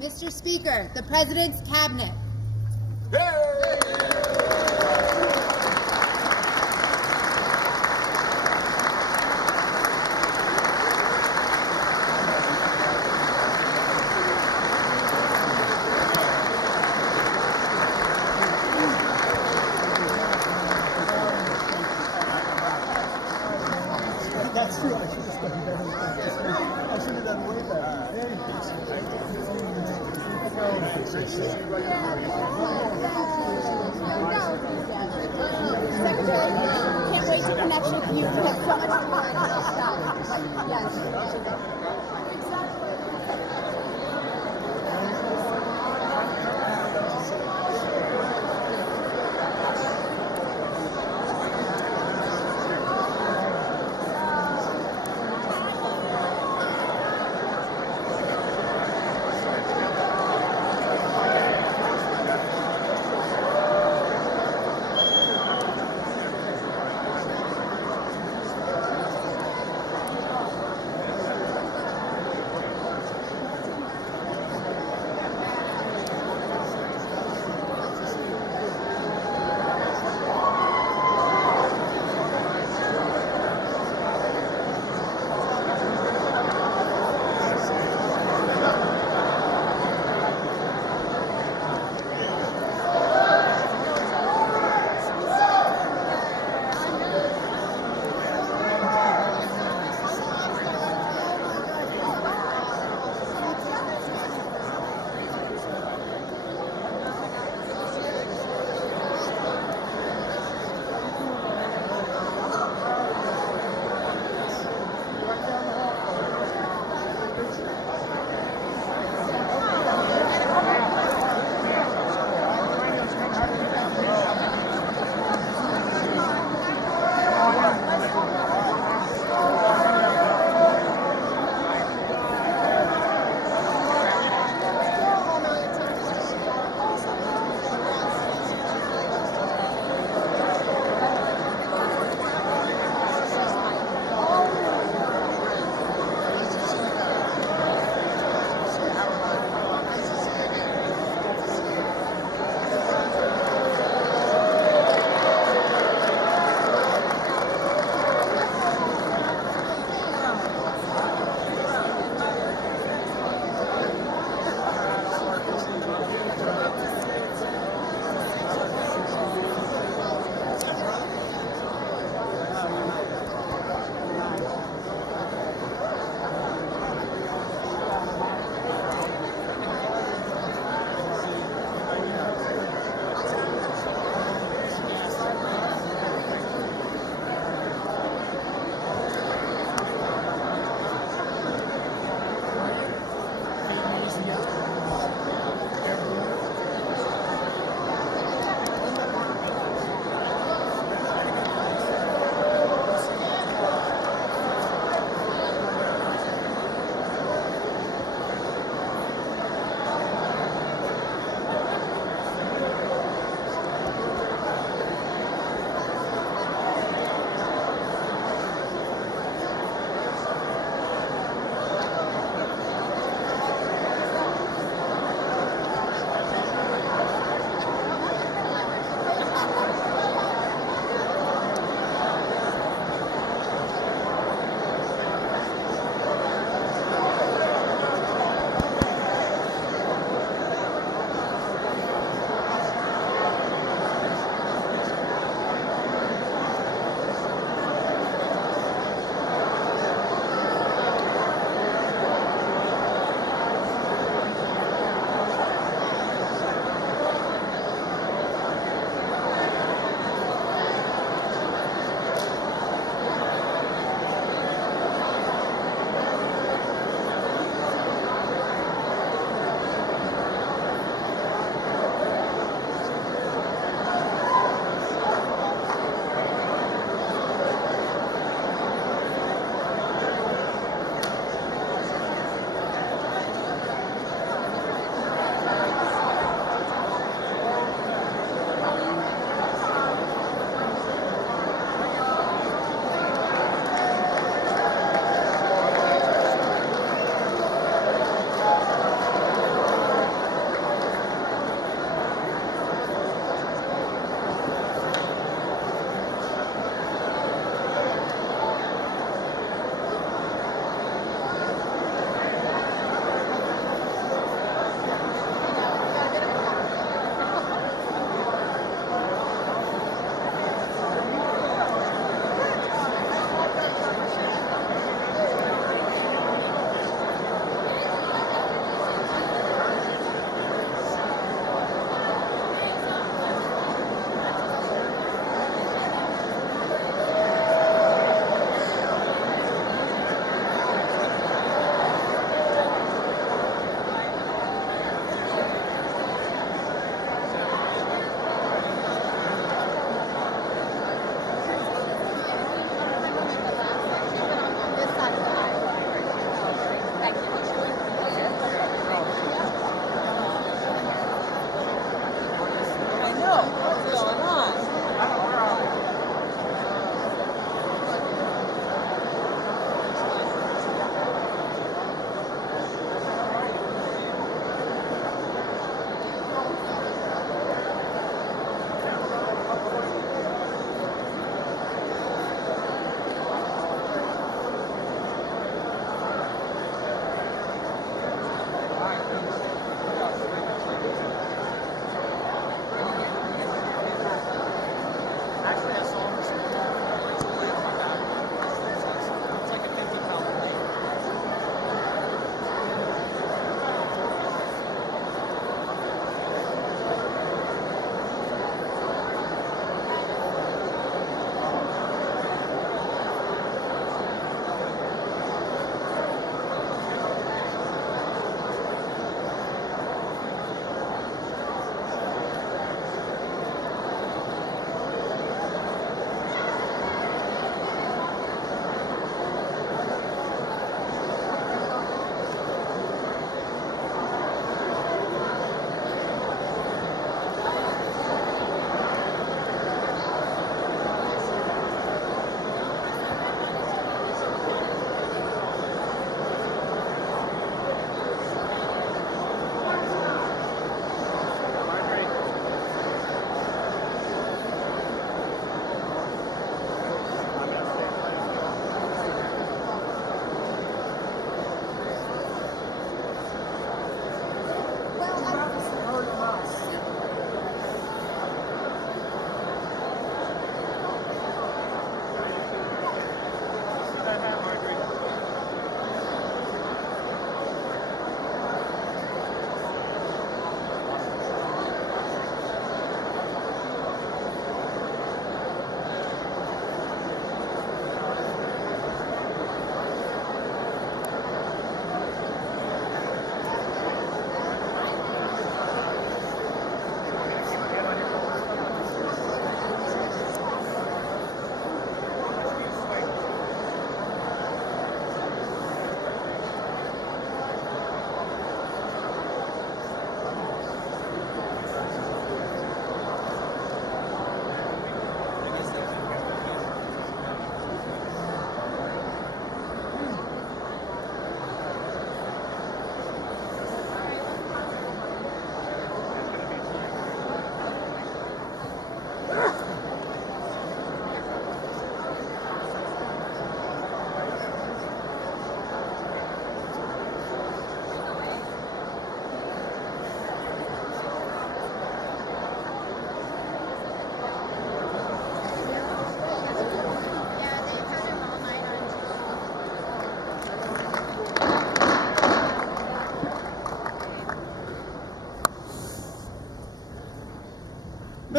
Mr. Speaker, the President's Cabinet. That's true. I should have done way better. Secretary, can't wait to connect with you. You have so much more. Yes.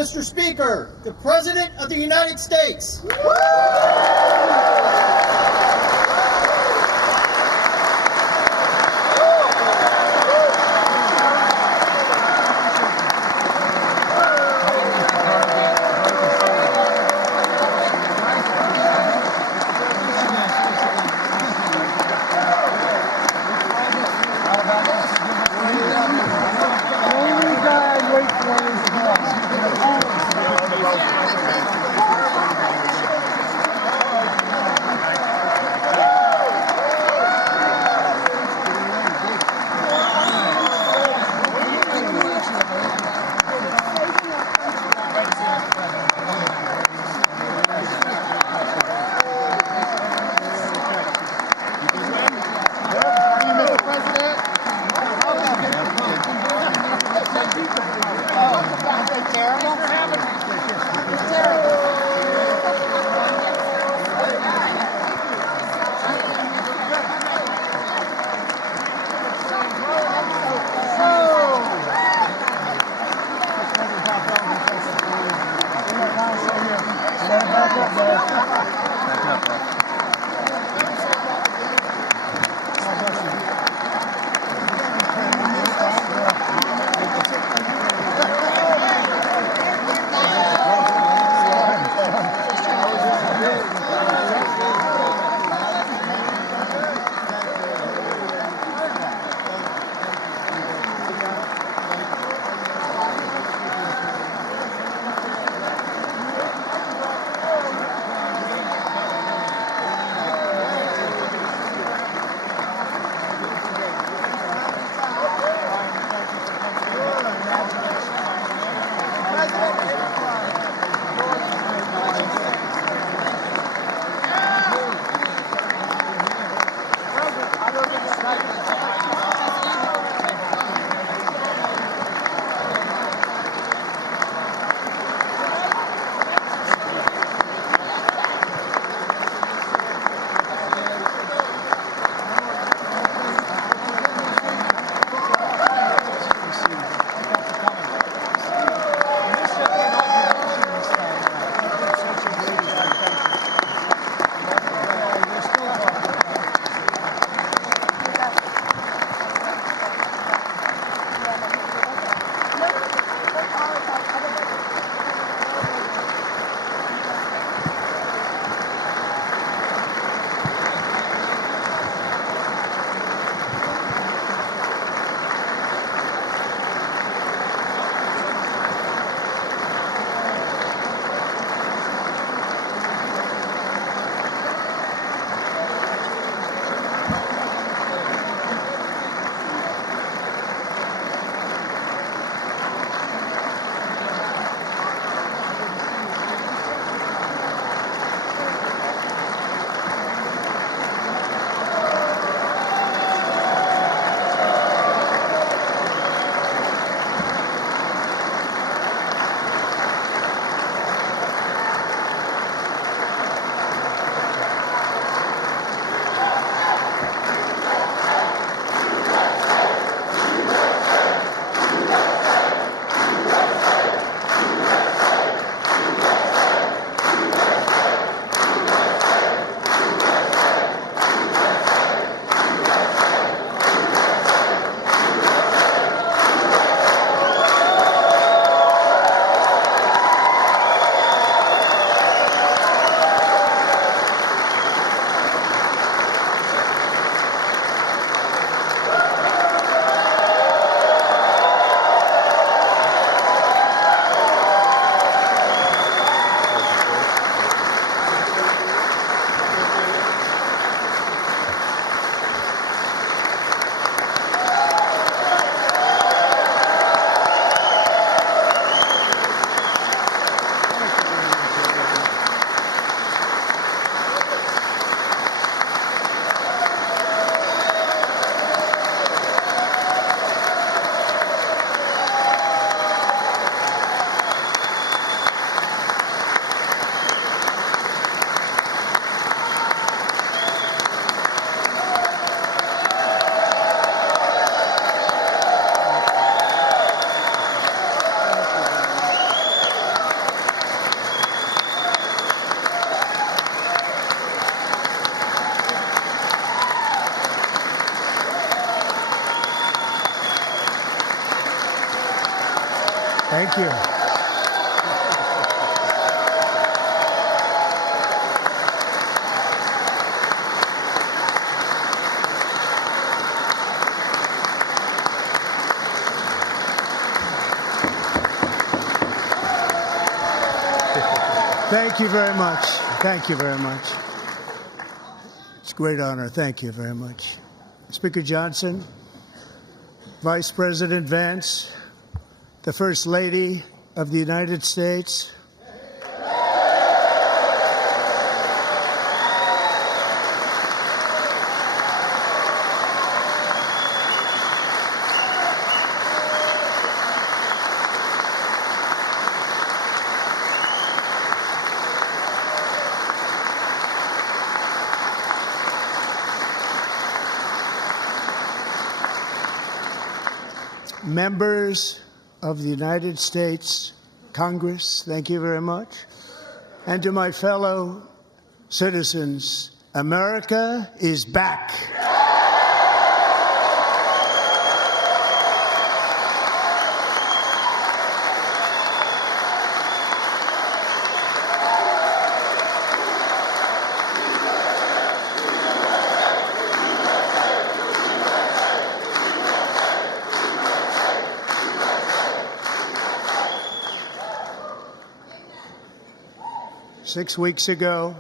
Mr. Speaker, the President of the United States. Thank you. Thank you very much. Thank you very much. It's a great honor. Thank you very much. Speaker Johnson, Vice President Vance, the First Lady of the United States, members of the United States Congress, thank you very much. And to my fellow citizens, America is back. 6 weeks ago,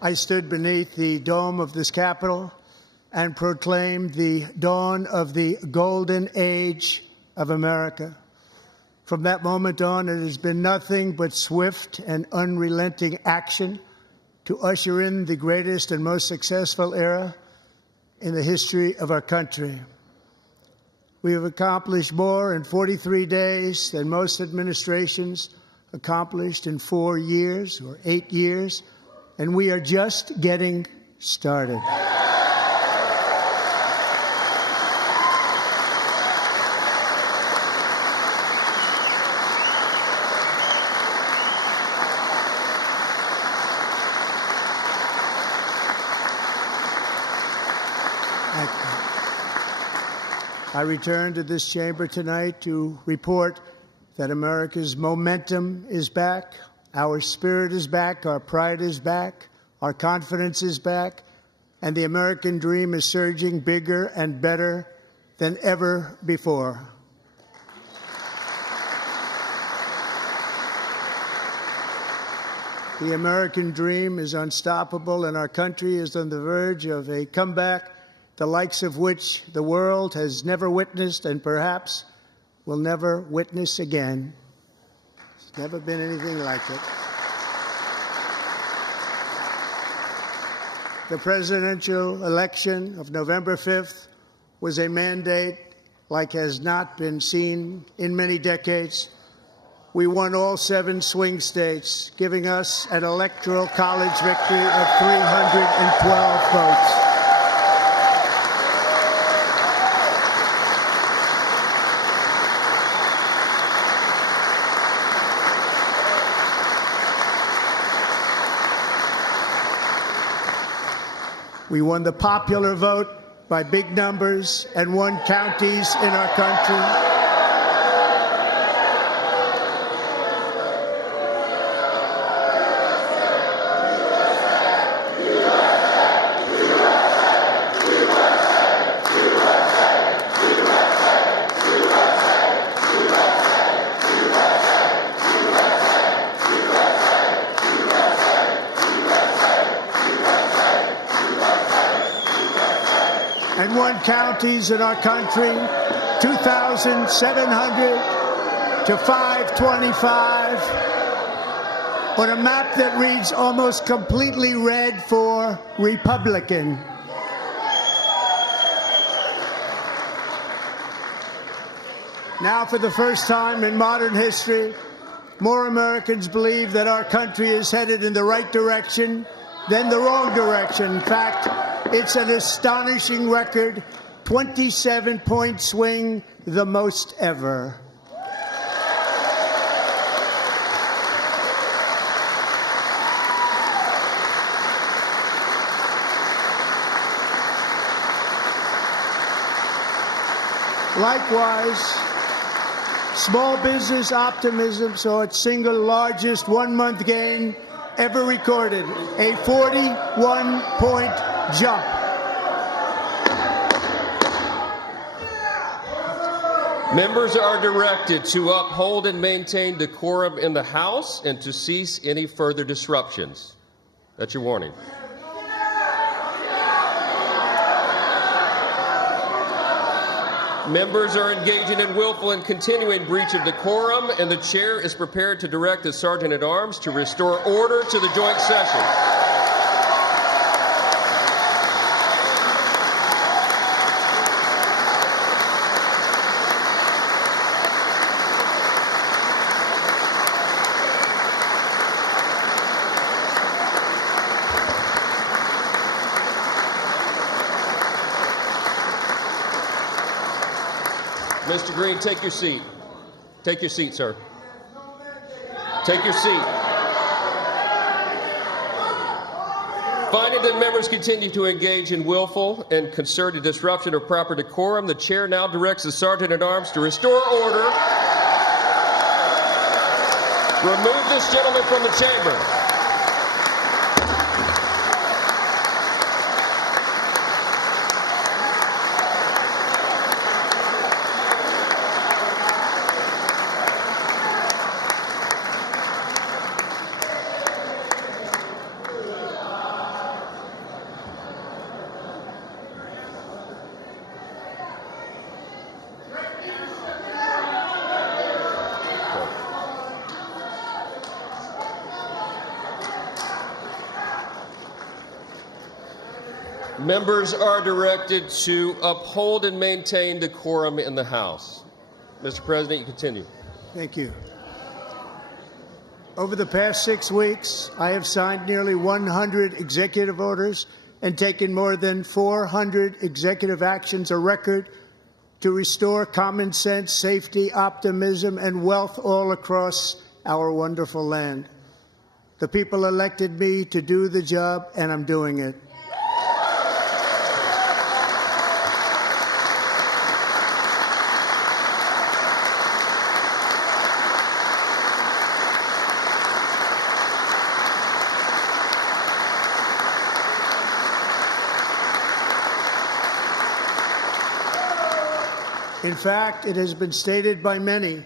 I stood beneath the dome of this Capitol and proclaimed the dawn of the golden age of America. From that moment on, it has been nothing but swift and unrelenting action to usher in the greatest and most successful era in the history of our country. We have accomplished more in 43 days than most administrations accomplished in 4 years or 8 years, and we are just getting started. I return to this chamber tonight to report that America's momentum is back, our spirit is back, our pride is back, our confidence is back, and the American dream is surging bigger and better than ever before. The American dream is unstoppable, and our country is on the verge of a comeback, the likes of which the world has never witnessed and perhaps will never witness again. There's never been anything like it. The presidential election of November 5th was a mandate like has not been seen in many decades. We won all 7 swing states, giving us an electoral college victory of 312 votes. We won the popular vote by big numbers and won counties in our country. And won counties in our country, 2,700 to 525, on a map that reads almost completely red for Republican. Now, for the first time in modern history, more Americans believe that our country is headed in the right direction than the wrong direction. In fact, it's an astonishing record, 27-point swing, the most ever. Small business optimism saw its single largest one-month gain ever recorded, a 41-point jump. Members are directed to uphold and maintain decorum in the House and to cease any further disruptions. That's your warning. Members are engaging in willful and continuing breach of decorum, and the chair is prepared to direct the Sergeant-at-Arms to restore order to the joint session. Mr. Green, take your seat. Take your seat, sir. Take your seat. Finding that members continue to engage in willful and concerted disruption of proper decorum, the chair now directs the Sergeant-at-Arms to restore order. Remove this gentleman from the chamber. Members are directed to uphold and maintain decorum in the House. Mr. President, you continue. Thank you. Over the past 6 weeks, I have signed nearly 100 executive orders and taken more than 400 executive actions, a record to restore common sense, safety, optimism, and wealth all across our wonderful land. The people elected me to do the job, and I'm doing it. In fact, it has been stated by many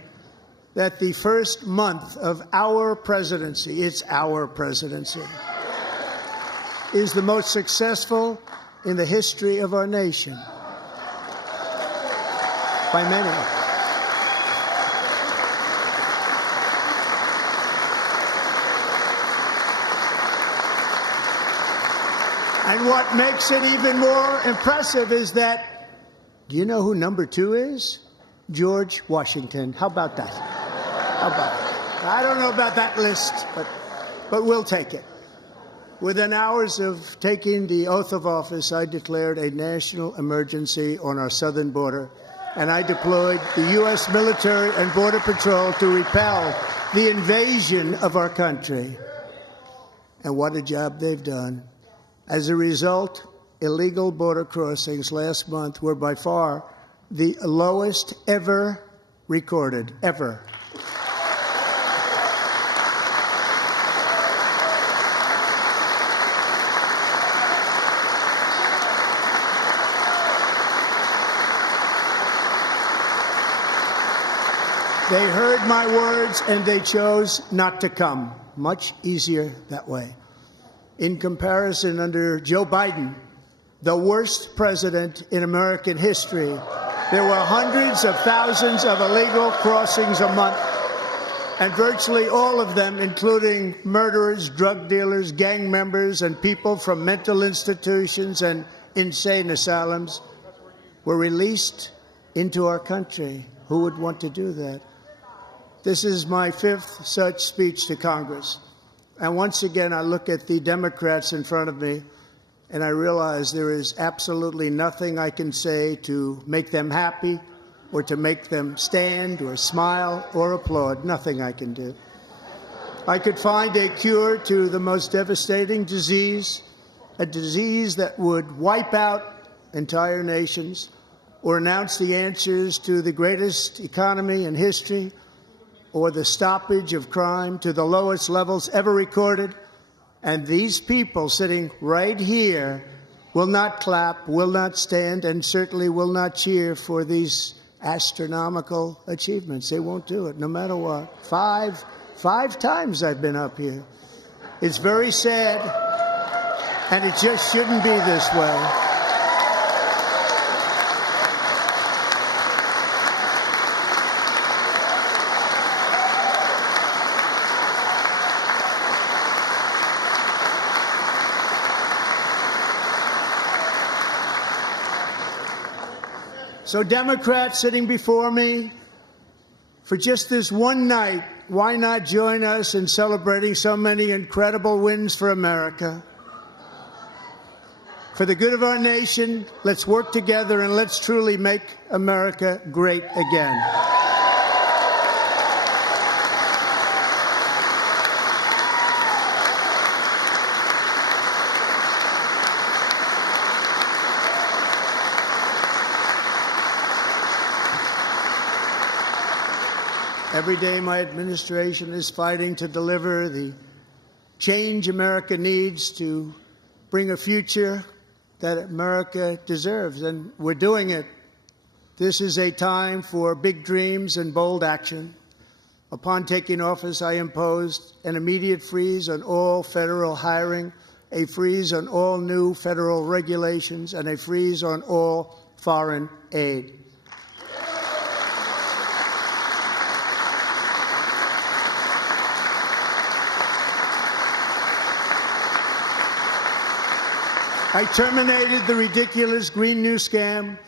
that the first month of our presidency, it's our presidency, is the most successful in the history of our nation. By many. And what makes it even more impressive is that, do you know who number 2 is? George Washington. How about that? How about that? I don't know about that list, but we'll take it. Within hours of taking the oath of office, I declared a national emergency on our southern border, and I deployed the U.S. military and Border Patrol to repel the invasion of our country. And what a job they've done. As a result, illegal border crossings last month were by far the lowest ever recorded, ever. They heard my words and they chose not to come. Much easier that way. In comparison, under Joe Biden, the worst president in American history, there were hundreds of thousands of illegal crossings a month, and virtually all of them, including murderers, drug dealers, gang members, and people from mental institutions and insane asylums, were released into our country. Who would want to do that? This is my 5th such speech to Congress. And once again, I look at the Democrats in front of me, and I realize there is absolutely nothing I can say to make them happy or to make them stand or smile or applaud. Nothing I can do. I could find a cure to the most devastating disease, a disease that would wipe out entire nations, or announce the answers to the greatest economy in history or the stoppage of crime to the lowest levels ever recorded. And these people sitting right here will not clap, will not stand, and certainly will not cheer for these astronomical achievements. They won't do it, no matter what. Five times I've been up here. It's very sad, and it just shouldn't be this way. So Democrats sitting before me, for just this one night, why not join us in celebrating so many incredible wins for America? For the good of our nation, let's work together and let's truly make America great again. Every day, my administration is fighting to deliver the change America needs to bring a future that America deserves, and we're doing it. This is a time for big dreams and bold action. Upon taking office, I imposed an immediate freeze on all federal hiring, a freeze on all new federal regulations, and a freeze on all foreign aid. I terminated the ridiculous Green New Scam.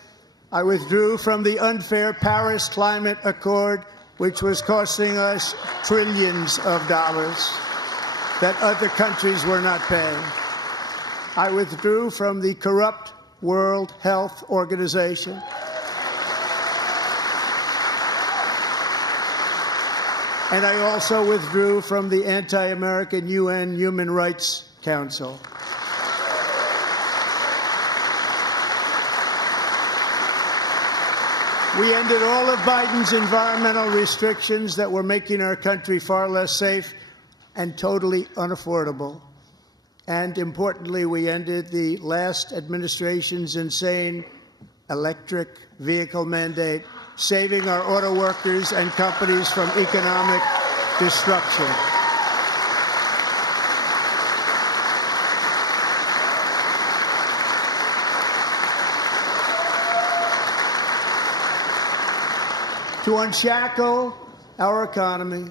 I withdrew from the unfair Paris Climate Accord, which was costing us trillions of dollars that other countries were not paying. I withdrew from the corrupt World Health Organization. And I also withdrew from the anti-American UN Human Rights Council. We ended all of Biden's environmental restrictions that were making our country far less safe and totally unaffordable. And importantly, we ended the last administration's insane electric vehicle mandate, saving our auto workers and companies from economic destruction. To unshackle our economy,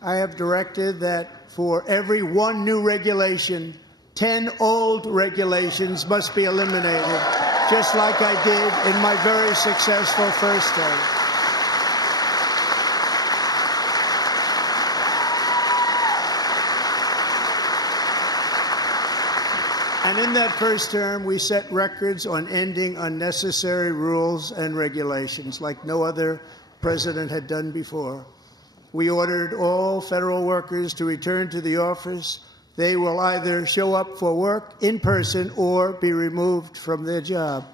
I have directed that for every one new regulation, 10 old regulations must be eliminated, just like I did in my very successful first term. And in that first term, we set records on ending unnecessary rules and regulations like no other president had done before. We ordered all federal workers to return to the office. They will either show up for work in person or be removed from their job.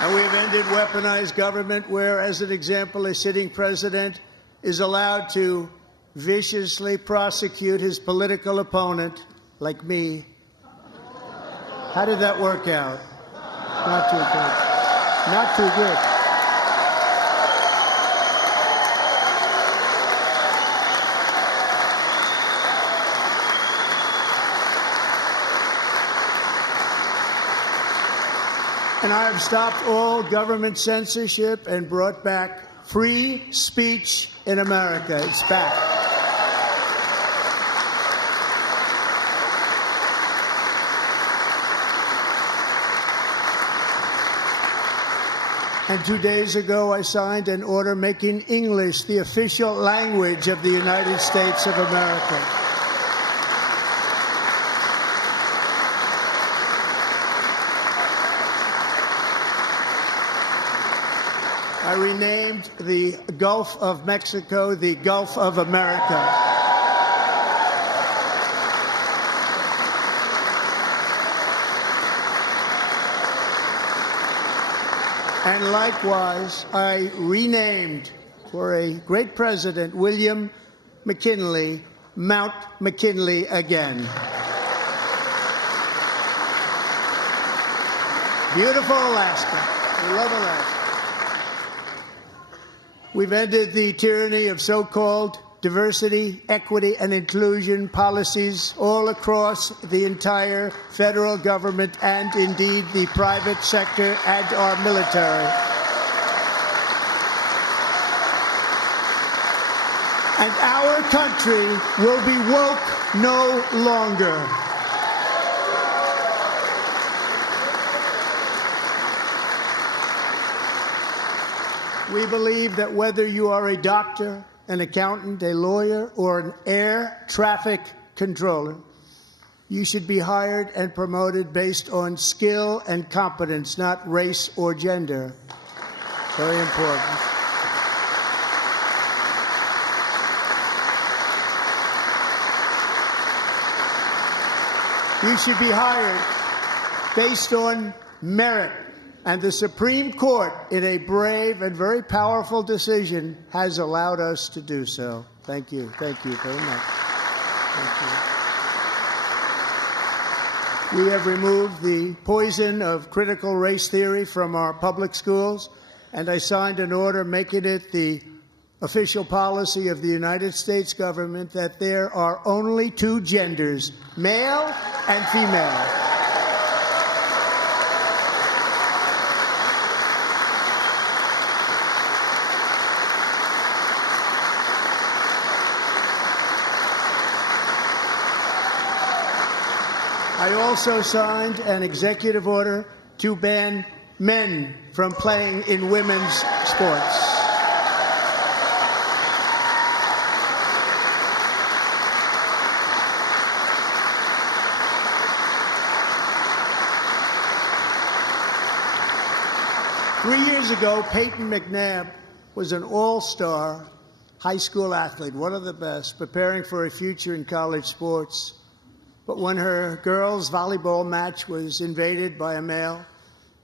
And we have ended weaponized government where, as an example, a sitting president is allowed to viciously prosecute his political opponent, like me. How did that work out? Not too good. Not too good. And I have stopped all government censorship and brought back free speech in America. It's back. And 2 days ago, I signed an order making English the official language of the United States of America. I renamed the Gulf of Mexico the Gulf of America. And likewise, I renamed, for a great president, William McKinley, Mount McKinley again. Beautiful Alaska. We love Alaska. We've ended the tyranny of so-called diversity, equity, and inclusion policies all across the entire federal government and indeed the private sector and our military. And our country will be woke no longer. We believe that whether you are a doctor, an accountant, a lawyer, or an air traffic controller, you should be hired and promoted based on skill and competence, not race or gender. Very important. You should be hired based on merit. And the Supreme Court, in a brave and very powerful decision, has allowed us to do so. Thank you. Thank you very much. Thank you. We have removed the poison of critical race theory from our public schools, and I signed an order making it the official policy of the United States government that there are only two genders, male and female. I also signed an executive order to ban men from playing in women's sports. Three years ago, Peyton McNabb was an all-star high school athlete, one of the best, preparing for a future in college sports. But when her girls' volleyball match was invaded by a male,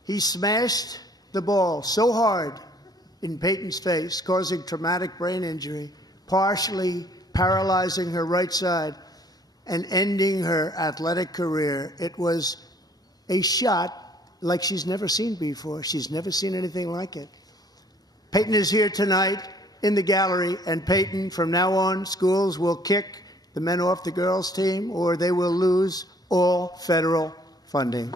he smashed the ball so hard in Peyton's face, causing traumatic brain injury, partially paralyzing her right side, and ending her athletic career. It was a shot like she's never seen before. She's never seen anything like it. Peyton is here tonight in the gallery, and Peyton, from now on, schools will kick the men off the girls' team, or they will lose all federal funding.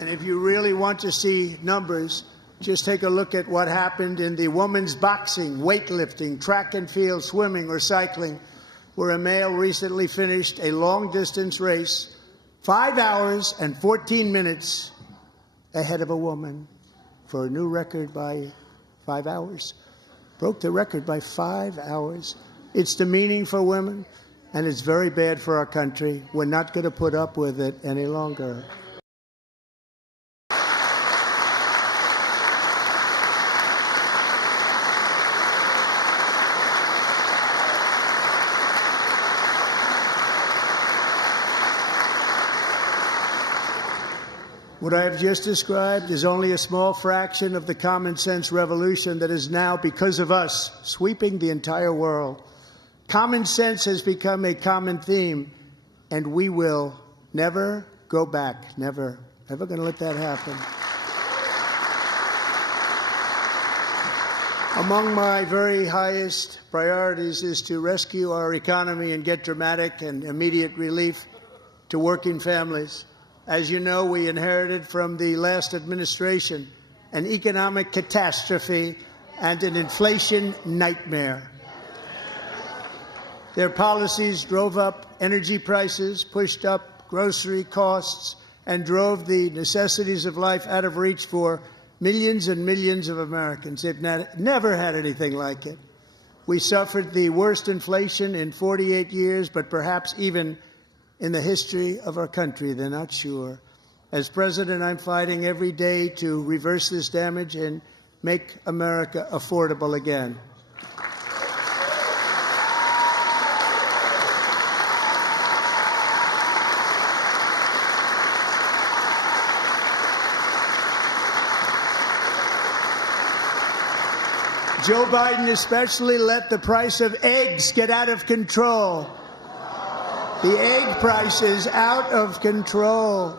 And if you really want to see numbers, just take a look at what happened in the women's boxing, weightlifting, track and field, swimming, or cycling, where a male recently finished a long-distance race 5 hours and 14 minutes ahead of a woman for a new record by 5 hours. Broke the record by 5 hours. It's demeaning for women, and it's very bad for our country. We're not going to put up with it any longer. What I have just described is only a small fraction of the common sense revolution that is now, because of us, sweeping the entire world. Common sense has become a common theme, and we will never go back. Never. Never going to let that happen. Among my very highest priorities is to rescue our economy and get dramatic and immediate relief to working families. As you know, we inherited from the last administration an economic catastrophe and an inflation nightmare. Their policies drove up energy prices, pushed up grocery costs, and drove the necessities of life out of reach for millions and millions of Americans. They've never had anything like it. We suffered the worst inflation in 48 years, but perhaps even in the history of our country. They're not sure. As president, I'm fighting every day to reverse this damage and make America affordable again. Joe Biden especially let the price of eggs get out of control. The egg price is out of control,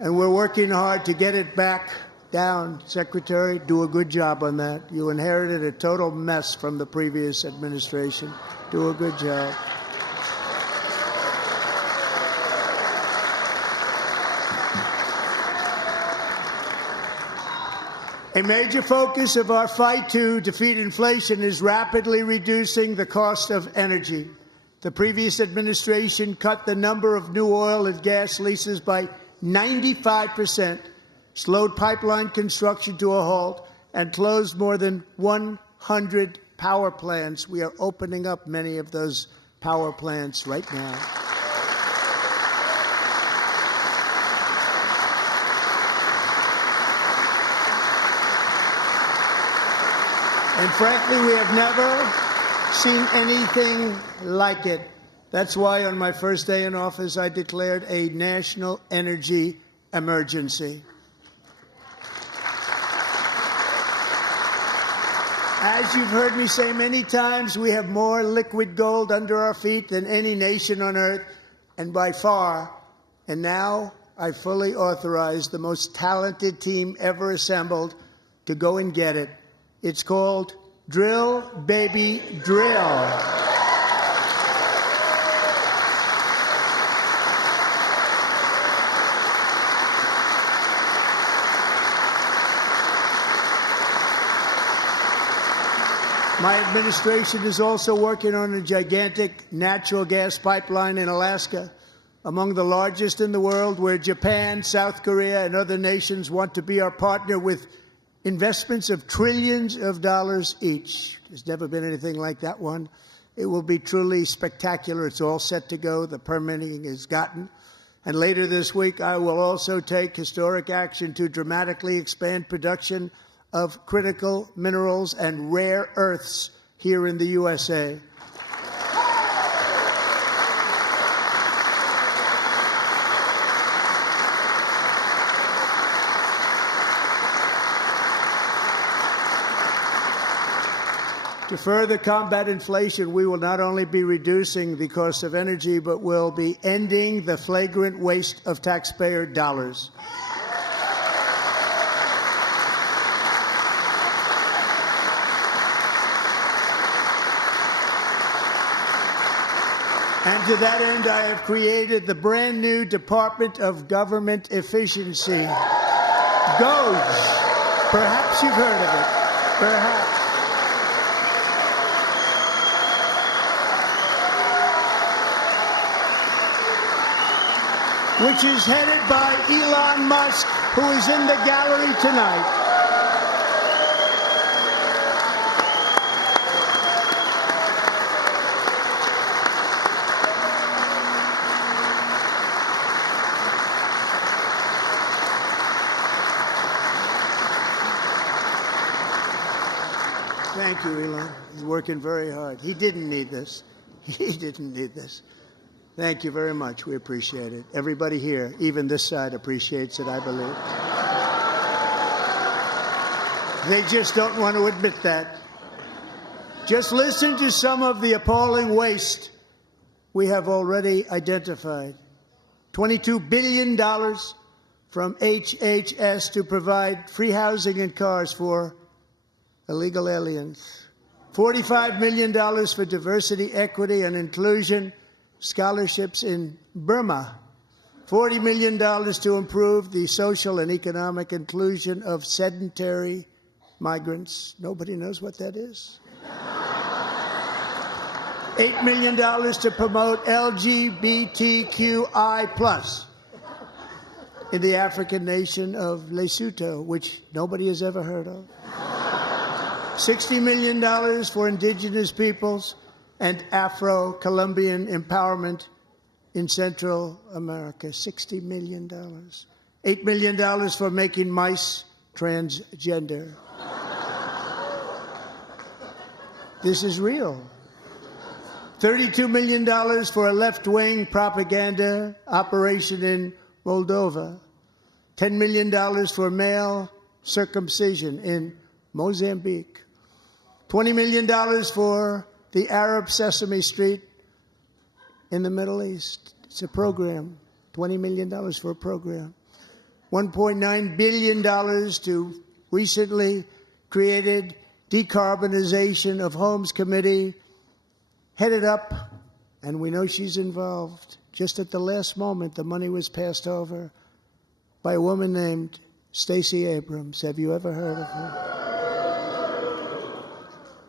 and we're working hard to get it back down. Secretary, do a good job on that. You inherited a total mess from the previous administration. Do a good job. A major focus of our fight to defeat inflation is rapidly reducing the cost of energy. The previous administration cut the number of new oil and gas leases by 95%, slowed pipeline construction to a halt, and closed more than 100 power plants. We are opening up many of those power plants right now. And frankly, we have never seen anything like it. That's why on my first day in office, I declared a national energy emergency. As you've heard me say many times, we have more liquid gold under our feet than any nation on earth, and by far. And now I fully authorize the most talented team ever assembled to go and get it. It's called Drill, Baby, Drill. My administration is also working on a gigantic natural gas pipeline in Alaska, among the largest in the world, where Japan, South Korea, and other nations want to be our partner with investments of trillions of dollars each. There's never been anything like that one. It will be truly spectacular. It's all set to go. The permitting is gotten. And later this week, I will also take historic action to dramatically expand production of critical minerals and rare earths here in the USA. To further combat inflation, we will not only be reducing the cost of energy, but will be ending the flagrant waste of taxpayer dollars. And to that end, I have created the brand new Department of Government Efficiency, DOGE. Perhaps you've heard of it. Perhaps. Which is headed by Elon Musk, who is in the gallery tonight. Thank you, Elon. He's working very hard. He didn't need this. He didn't need this. Thank you very much. We appreciate it. Everybody here, even this side, appreciates it, I believe. They just don't want to admit that. Just listen to some of the appalling waste we have already identified. $22 billion from HHS to provide free housing and cars for illegal aliens. $45 million for diversity, equity, and inclusion scholarships in Burma. $40 million to improve the social and economic inclusion of sedentary migrants. Nobody knows what that is. $8 million to promote LGBTQI+ in the African nation of Lesotho, which nobody has ever heard of. $60 million for indigenous peoples and Afro-Colombian empowerment in Central America. $60 million. $8 million for making mice transgender. This is real. $32 million for a left-wing propaganda operation in Moldova. $10 million for male circumcision in Mozambique. $20 million for the Arab Sesame Street in the Middle East. It's a program. $20 million for a program. $1.9 billion to recently created Decarbonization of Homes Committee, headed up, and we know she's involved. Just at the last moment, the money was passed over by a woman named Stacey Abrams. Have you ever heard of her?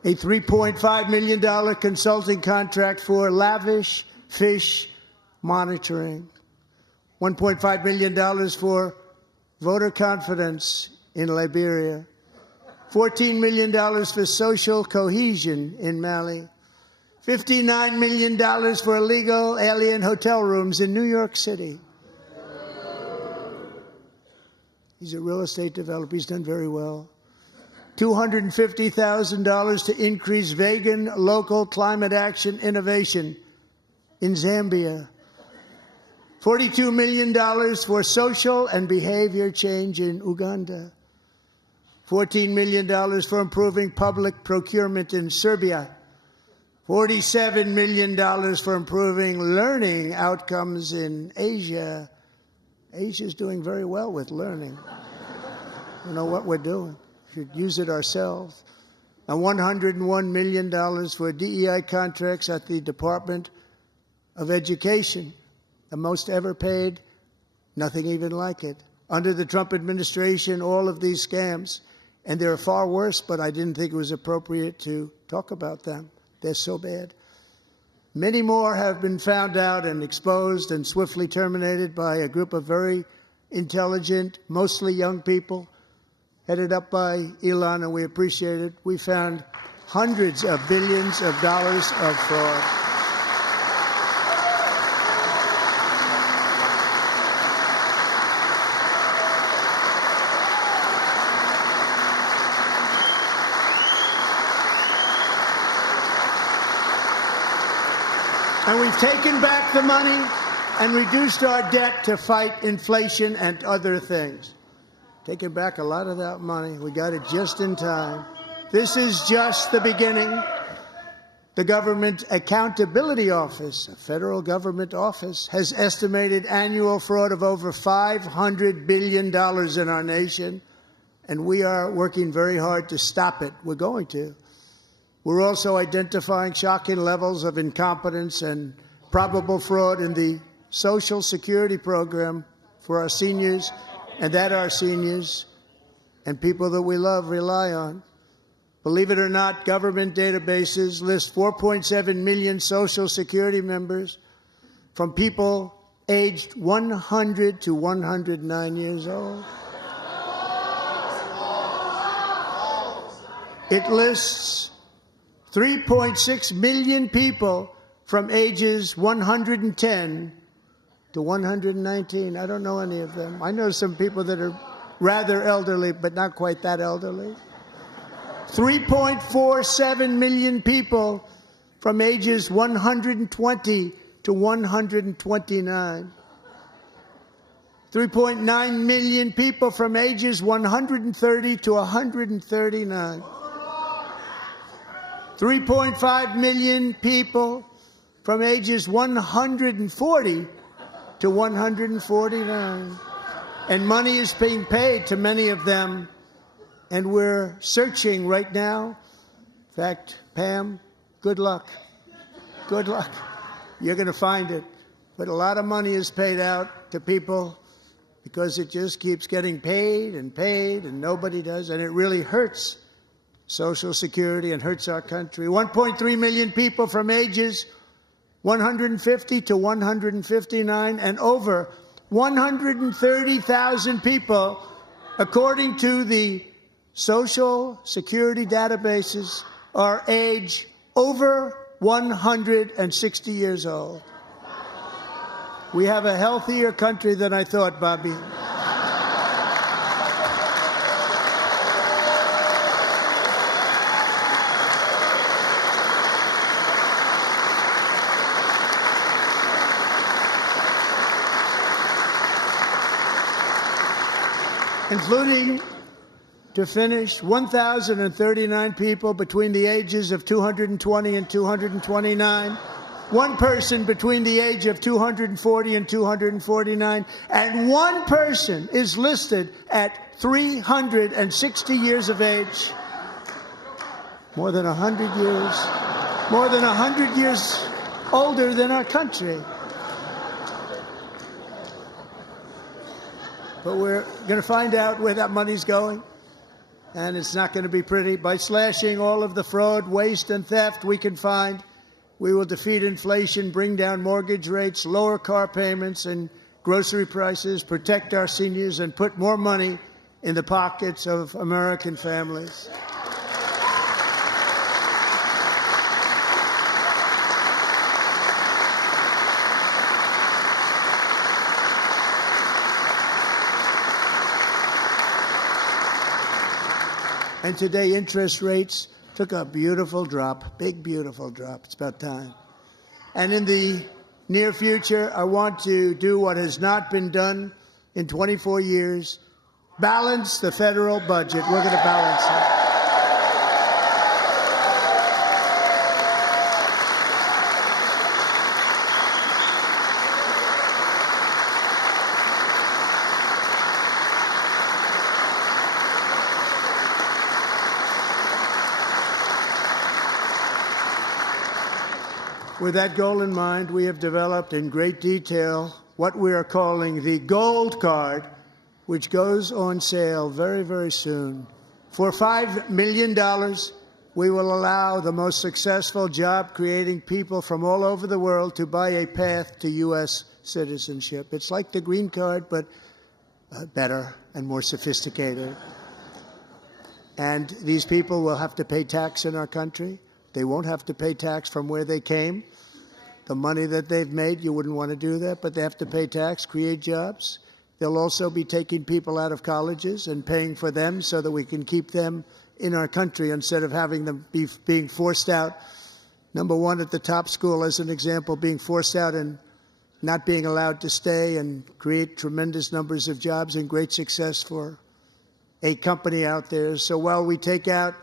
A $3.5 million consulting contract for lavish fish monitoring. $1.5 million for voter confidence in Liberia. $14 million for social cohesion in Mali. $59 million for illegal alien hotel rooms in New York City. He's a real estate developer. He's done very well. $250,000 to increase vegan local climate action innovation in Zambia. $42 million for social and behavior change in Uganda. $14 million for improving public procurement in Serbia. $47 million for improving learning outcomes in Asia. Asia's doing very well with learning. You know what we're doing. We should use it ourselves. And $101 million for DEI contracts at the Department of Education. The most ever paid, nothing even like it. Under the Trump administration, all of these scams, and they're far worse, but I didn't think it was appropriate to talk about them. They're so bad. Many more have been found out and exposed and swiftly terminated by a group of very intelligent, mostly young people, headed up by Elon, and we appreciate it. We found hundreds of billions of dollars of fraud. And we've taken back the money and reduced our debt to fight inflation and other things. Taken back a lot of that money. We got it just in time. This is just the beginning. The Government Accountability Office, a federal government office, has estimated annual fraud of over $500 billion in our nation, and we are working very hard to stop it. We're going to. We're also identifying shocking levels of incompetence and probable fraud in the Social Security program for our seniors, and that our seniors and people that we love rely on. Believe it or not, government databases list 4.7 million Social Security members from people aged 100 to 109 years old. It lists 3.6 million people from ages 110 to 119. I don't know any of them. I know some people that are rather elderly, but not quite that elderly. 3.47 million people from ages 120 to 129. 3.9 million people from ages 130 to 139. 3.5 million people from ages 140 to 149. And money is being paid to many of them, and we're searching right now. In fact, Pam, good luck. Good luck. You're going to find it. But a lot of money is paid out to people because it just keeps getting paid, and nobody does, and it really hurts Social Security and hurts our country. 1.3 million people from ages 150 to 159, and over 130,000 people, according to the Social Security databases, are age over 160 years old. We have a healthier country than I thought, Bobby. Including, to finish, 1,039 people between the ages of 220 and 229, one person between the age of 240 and 249, and one person is listed at 360 years of age. More than 100 years older than our country. But we're going to find out where that money's going, and it's not going to be pretty. By slashing all of the fraud, waste, and theft we can find, we will defeat inflation, bring down mortgage rates, lower car payments and grocery prices, protect our seniors, and put more money in the pockets of American families. And today, interest rates took a beautiful drop, big, beautiful drop. It's about time. And in the near future, I want to do what has not been done in 24 years, balance the federal budget. We're going to balance it. With that goal in mind, we have developed in great detail what we are calling the Gold Card, which goes on sale very, very soon. For $5 million, we will allow the most successful job-creating people from all over the world to buy a path to U.S. citizenship. It's like the green card, but better and more sophisticated. And these people will have to pay tax in our country. They won't have to pay tax from where they came. The money that they've made, you wouldn't want to do that, but they have to pay tax, create jobs. They'll also be taking people out of colleges and paying for them so that we can keep them in our country instead of having them being forced out. Number one, at the top school, as an example, being forced out and not being allowed to stay and create tremendous numbers of jobs and great success for a company out there. So while we take out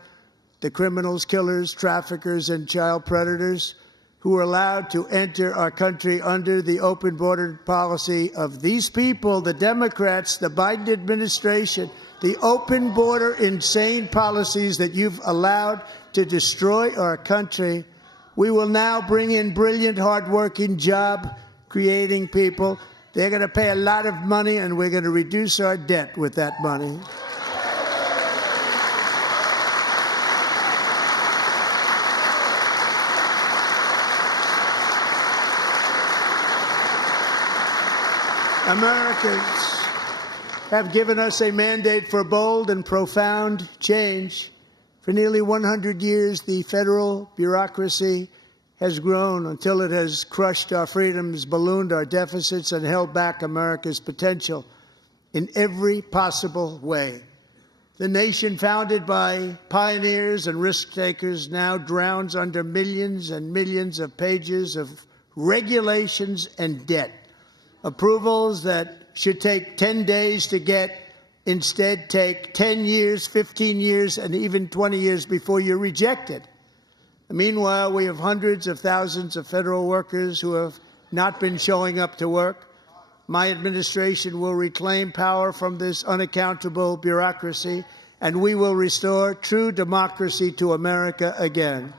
the criminals, killers, traffickers, and child predators who are allowed to enter our country under the open border policy of these people, the Democrats, the Biden administration, the open border insane policies that you've allowed to destroy our country, we will now bring in brilliant, hardworking, job-creating people. They're going to pay a lot of money, and we're going to reduce our debt with that money. Americans have given us a mandate for bold and profound change. For nearly 100 years, the federal bureaucracy has grown until it has crushed our freedoms, ballooned our deficits, and held back America's potential in every possible way. The nation founded by pioneers and risk-takers now drowns under millions and millions of pages of regulations and debt. Approvals that should take 10 days to get instead take 10 years, 15 years, and even 20 years before you're rejected. Meanwhile, we have hundreds of thousands of federal workers who have not been showing up to work. My administration will reclaim power from this unaccountable bureaucracy, and we will restore true democracy to America again.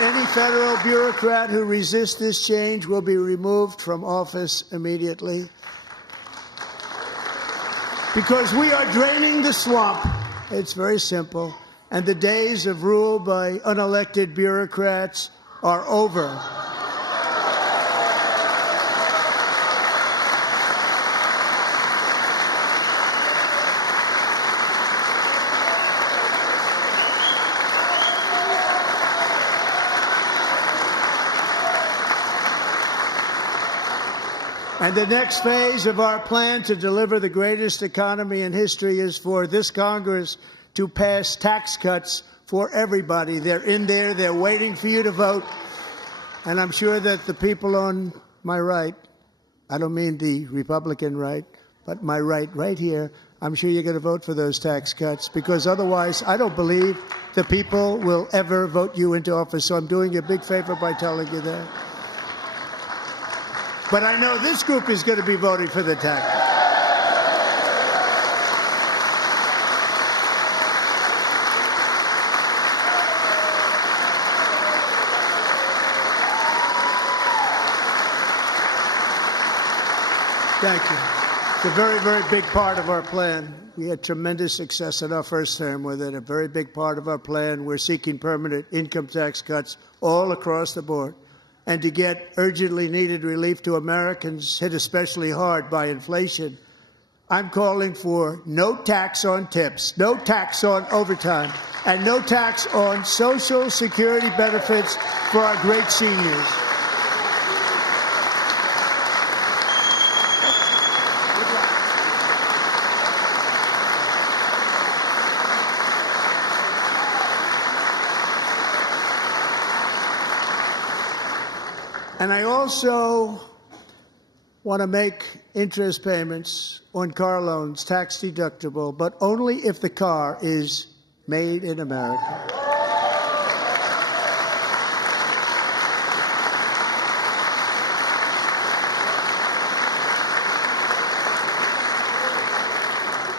any federal bureaucrat who resists this change will be removed from office immediately. Because we are draining the swamp. It's very simple. And the days of rule by unelected bureaucrats are over. And the next phase of our plan to deliver the greatest economy in history is for this Congress to pass tax cuts for everybody. They're in there. They're waiting for you to vote. And I'm sure that the people on my right, I don't mean the Republican right, but my right here, I'm sure you're going to vote for those tax cuts, because otherwise I don't believe the people will ever vote you into office. So I'm doing you a big favor by telling you that. But I know this group is going to be voting for the tax. Thank you. It's a very, very big part of our plan. We had tremendous success in our first term with it. A very big part of our plan. We're seeking permanent income tax cuts all across the board. And to get urgently needed relief to Americans hit especially hard by inflation, I'm calling for no tax on tips, no tax on overtime, and no tax on Social Security benefits for our great seniors. And I also want to make interest payments on car loans tax deductible, but only if the car is made in America.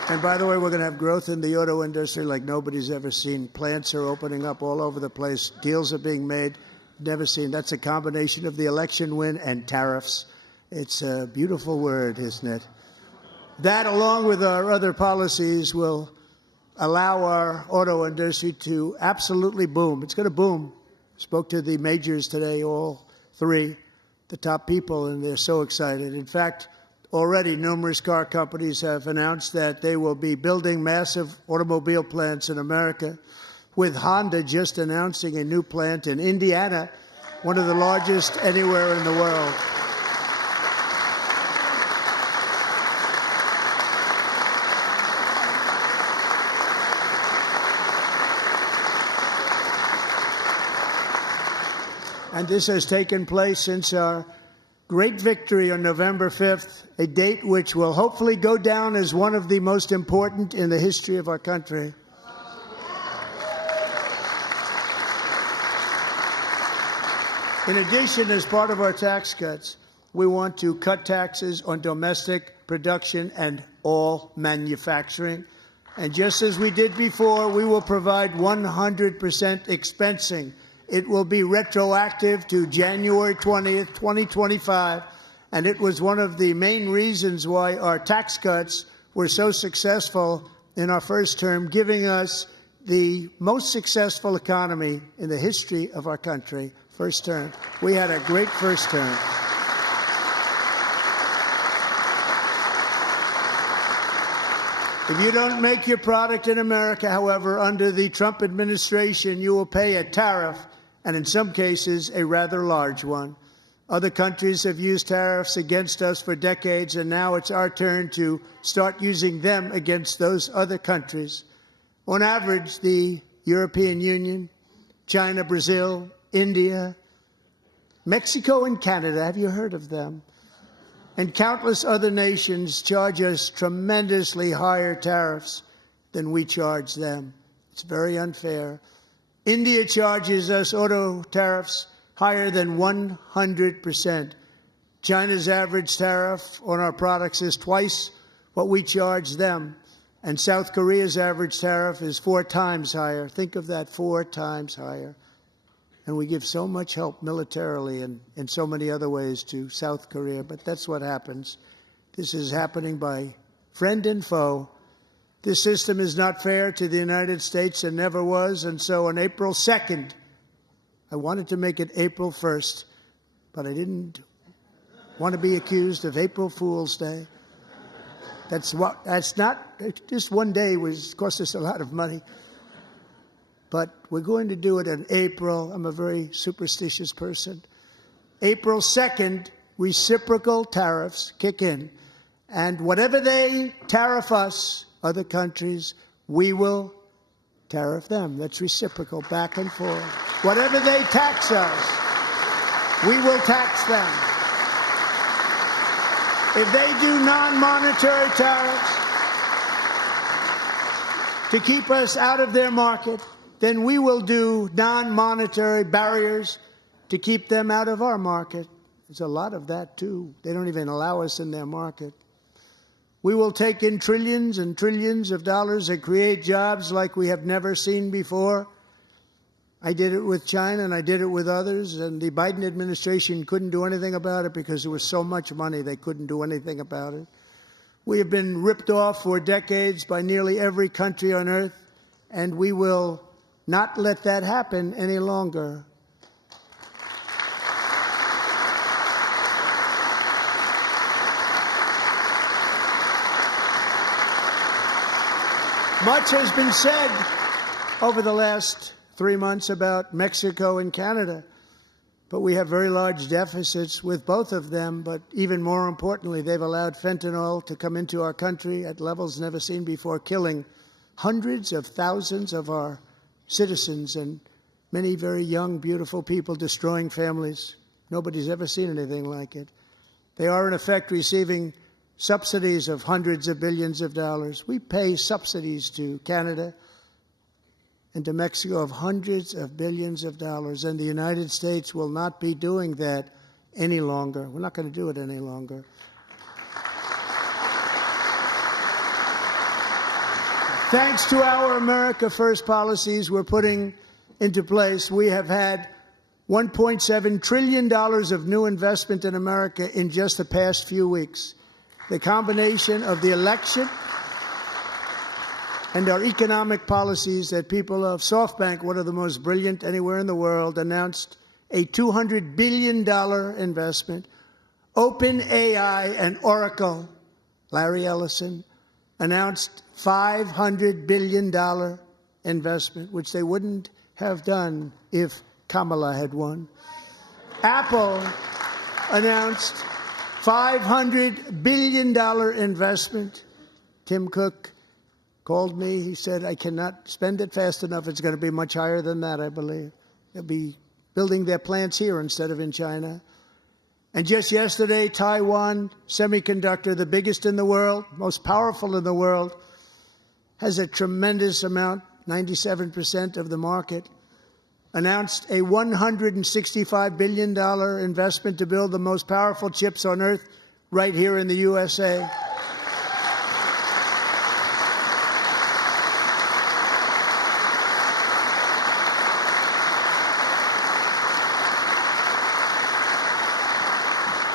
And by the way, we're going to have growth in the auto industry like nobody's ever seen. Plants are opening up all over the place. Deals are being made. Never seen. That's a combination of the election win and tariffs. It's a beautiful word, isn't it? That, along with our other policies, will allow our auto industry to absolutely boom. It's going to boom. Spoke to the majors today, all three, the top people, and they're so excited. In fact, already numerous car companies have announced that they will be building massive automobile plants in America, with Honda just announcing a new plant in Indiana, one of the largest anywhere in the world. And this has taken place since our great victory on November 5th, a date which will hopefully go down as one of the most important in the history of our country. In addition, as part of our tax cuts, we want to cut taxes on domestic production and all manufacturing. And just as we did before, we will provide 100% expensing. It will be retroactive to January 20th, 2025. And it was one of the main reasons why our tax cuts were so successful in our first term, giving us the most successful economy in the history of our country. First term. We had a great first term. If you don't make your product in America, however, under the Trump administration, you will pay a tariff, and in some cases, a rather large one. Other countries have used tariffs against us for decades, and now it's our turn to start using them against those other countries. On average, the European Union, China, Brazil, India, Mexico, and Canada, have you heard of them? And countless other nations charge us tremendously higher tariffs than we charge them. It's very unfair. India charges us auto tariffs higher than 100%. China's average tariff on our products is twice what we charge them. And South Korea's average tariff is 4 times higher. Think of that, 4 times higher. And we give so much help militarily and in so many other ways to South Korea. But that's what happens. This is happening by friend and foe. This system is not fair to the United States and never was. And so on April 2nd, I wanted to make it April 1st, but I didn't want to be accused of April Fool's Day. That's not, just one day cost us a lot of money. But we're going to do it in April. I'm a very superstitious person. April 2nd, reciprocal tariffs kick in. And whatever they tariff us, other countries, we will tariff them. That's reciprocal, back and forth. Whatever they tax us, we will tax them. If they do non-monetary tariffs to keep us out of their market, then we will do non-monetary barriers to keep them out of our market. There's a lot of that, too. They don't even allow us in their market. We will take in trillions and trillions of dollars and create jobs like we have never seen before. I did it with China and I did it with others, and the Biden administration couldn't do anything about it because there was so much money they couldn't do anything about it. We have been ripped off for decades by nearly every country on earth, and we will not let that happen any longer. Much has been said over the last 3 months about Mexico and Canada, but we have very large deficits with both of them. But even more importantly, they've allowed fentanyl to come into our country at levels never seen before, killing hundreds of thousands of our citizens and many very young, beautiful people, destroying families. Nobody's ever seen anything like it. They are, in effect, receiving subsidies of hundreds of billions of dollars. We pay subsidies to Canada and to Mexico of hundreds of billions of dollars, and the United States will not be doing that any longer. We're not going to do it any longer. Thanks to our America First policies we're putting into place, we have had $1.7 trillion of new investment in America in just the past few weeks. The combination of the election and our economic policies that people of SoftBank, one of the most brilliant anywhere in the world, announced a $200 billion investment. OpenAI and Oracle, Larry Ellison, announced $500 billion investment, which they wouldn't have done if Kamala had won. Apple announced $500 billion investment. Tim Cook called me. He said, I cannot spend it fast enough. It's going to be much higher than that, I believe. They'll be building their plants here instead of in China. And just yesterday, Taiwan Semiconductor, the biggest in the world, most powerful in the world, has a tremendous amount, 97% of the market, announced a $165 billion investment to build the most powerful chips on earth right here in the USA.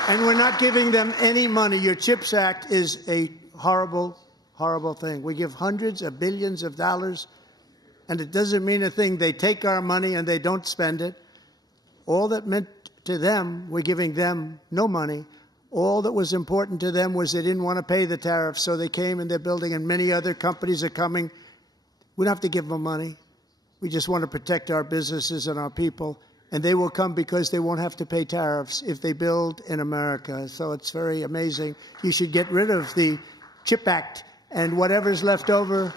And we're not giving them any money. Your CHIPS Act is a horrible, horrible thing. We give hundreds of billions of dollars, and it doesn't mean a thing. They take our money and they don't spend it. All that meant to them, we're giving them no money. All that was important to them was they didn't want to pay the tariffs, so they came and they're building, and many other companies are coming. We don't have to give them money. We just want to protect our businesses and our people. And they will come because they won't have to pay tariffs if they build in America. So it's very amazing. You should get rid of the CHIP Act, and whatever's left over,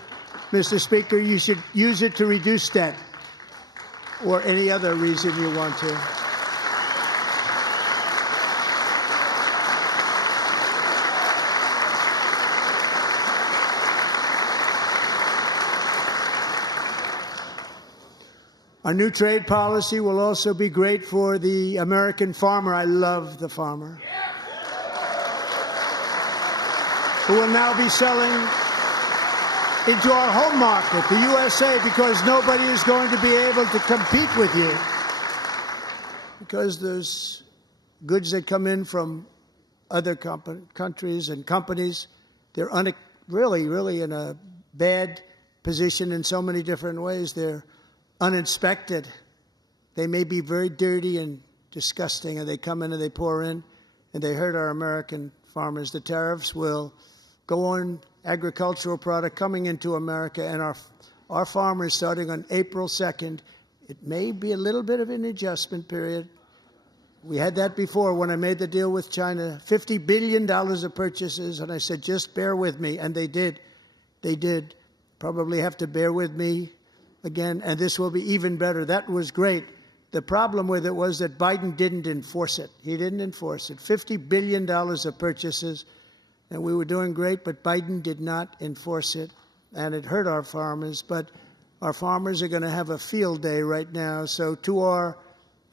Mr. Speaker, you should use it to reduce debt or any other reason you want to. Our new trade policy will also be great for the American farmer. I love the farmer, who will now be selling into our home market, the USA, because nobody is going to be able to compete with you. because there's goods that come in from other countries and companies. They're really in a bad position in so many different ways. They're uninspected. They may be very dirty and disgusting, and they come in and they pour in, and they hurt our American farmers. The tariffs will go on agricultural product coming into America, and our farmers, starting on April 2nd, it may be a little bit of an adjustment period. We had that before when I made the deal with China, $50 billion of purchases, and I said, just bear with me, and they did. They did. Probably have to bear with me again, and this will be even better. That was great. The problem with it was that Biden didn't enforce it. He didn't enforce it. $50 billion of purchases, and we were doing great, but Biden did not enforce it, and it hurt our farmers. But our farmers are going to have a field day right now. So to our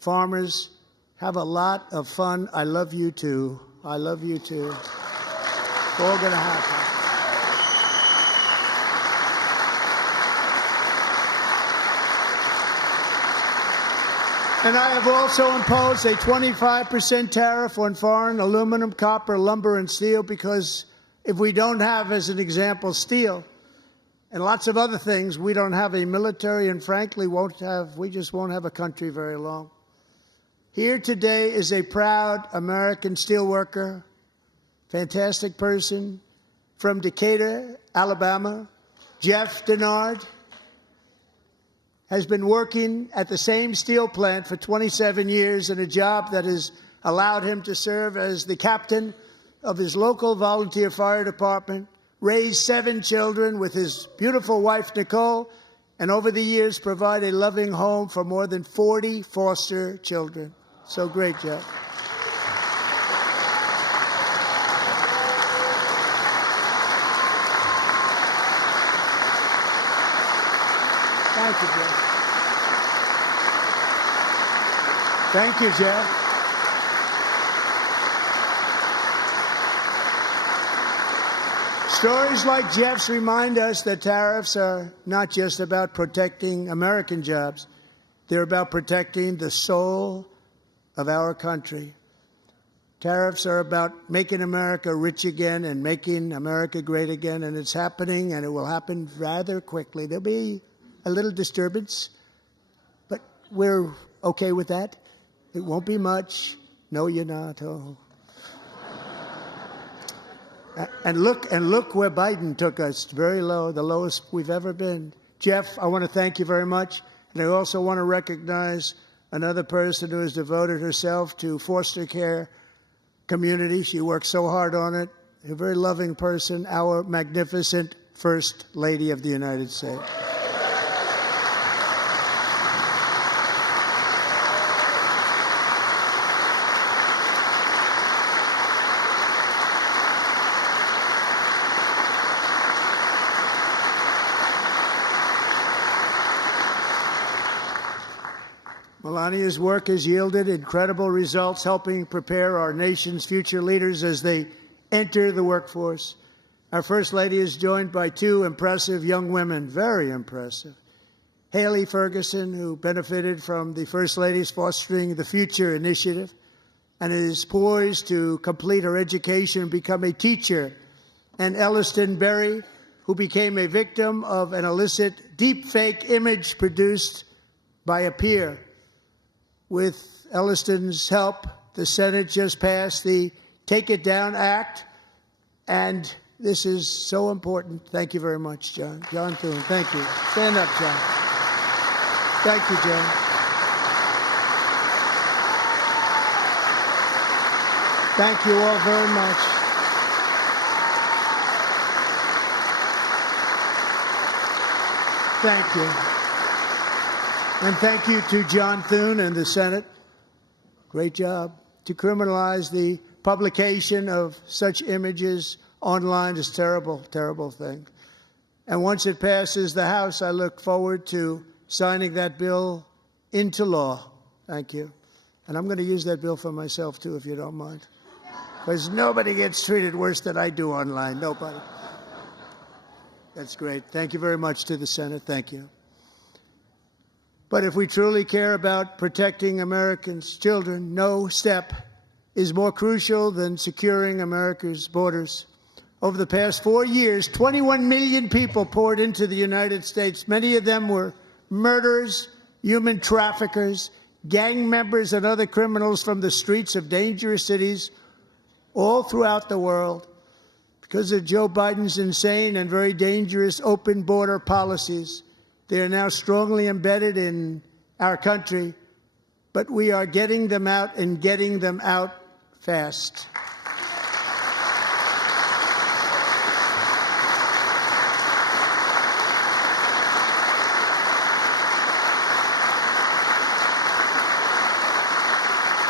farmers, have a lot of fun. I love you, too. I love you, too. It's all going to happen. And I have also imposed a 25% tariff on foreign aluminum, copper, lumber, and steel, because if we don't have, as an example, steel and lots of other things, we don't have a military, and frankly, we just won't have a country very long. Here today is a proud American steelworker, fantastic person from Decatur, Alabama, Jeff Denard. Has been working at the same steel plant for 27 years in a job that has allowed him to serve as the captain of his local volunteer fire department, raised 7 children with his beautiful wife, Nicole, and over the years provide a loving home for more than 40 foster children. So great, Jeff. Thank you, Jeff. Thank you, Jeff. Stories like Jeff's remind us that tariffs are not just about protecting American jobs. They're about protecting the soul of our country. Tariffs are about making America rich again and making America great again, and it's happening, and it will happen rather quickly. There'll be a little disturbance, but we're okay with that. It won't be much. No, you're not. Oh. And look where Biden took us. Very low, the lowest we've ever been. Jeff, I want to thank you very much. And I also want to recognize another person who has devoted herself to foster care community. She works so hard on it. A very loving person, our magnificent First Lady of the United States. Melania's work has yielded incredible results, helping prepare our nation's future leaders as they enter the workforce. Our First Lady is joined by 2 impressive young women, very impressive. Haley Ferguson, who benefited from the First Lady's Fostering the Future initiative and is poised to complete her education and become a teacher. And Elliston Berry, who became a victim of an illicit deepfake image produced by a peer. With Elliston's help, the Senate just passed the Take It Down Act, and this is so important. Thank you very much, John. John Thune, thank you. Stand up, John. Thank you, John. Thank you all very much. Thank you. And thank you to John Thune and the Senate. Great job. To criminalize the publication of such images online is terrible, terrible thing. And once it passes the House, I look forward to signing that bill into law. Thank you. And I'm going to use that bill for myself, too, if you don't mind. Because nobody gets treated worse than I do online. Nobody. That's great. Thank you very much to the Senate. Thank you. But if we truly care about protecting Americans' children, no step is more crucial than securing America's borders. Over the past 4 years, 21 million people poured into the United States. Many of them were murderers, human traffickers, gang members, and other criminals from the streets of dangerous cities all throughout the world. Because of Joe Biden's insane and very dangerous open border policies, they are now strongly embedded in our country, but we are getting them out and getting them out fast.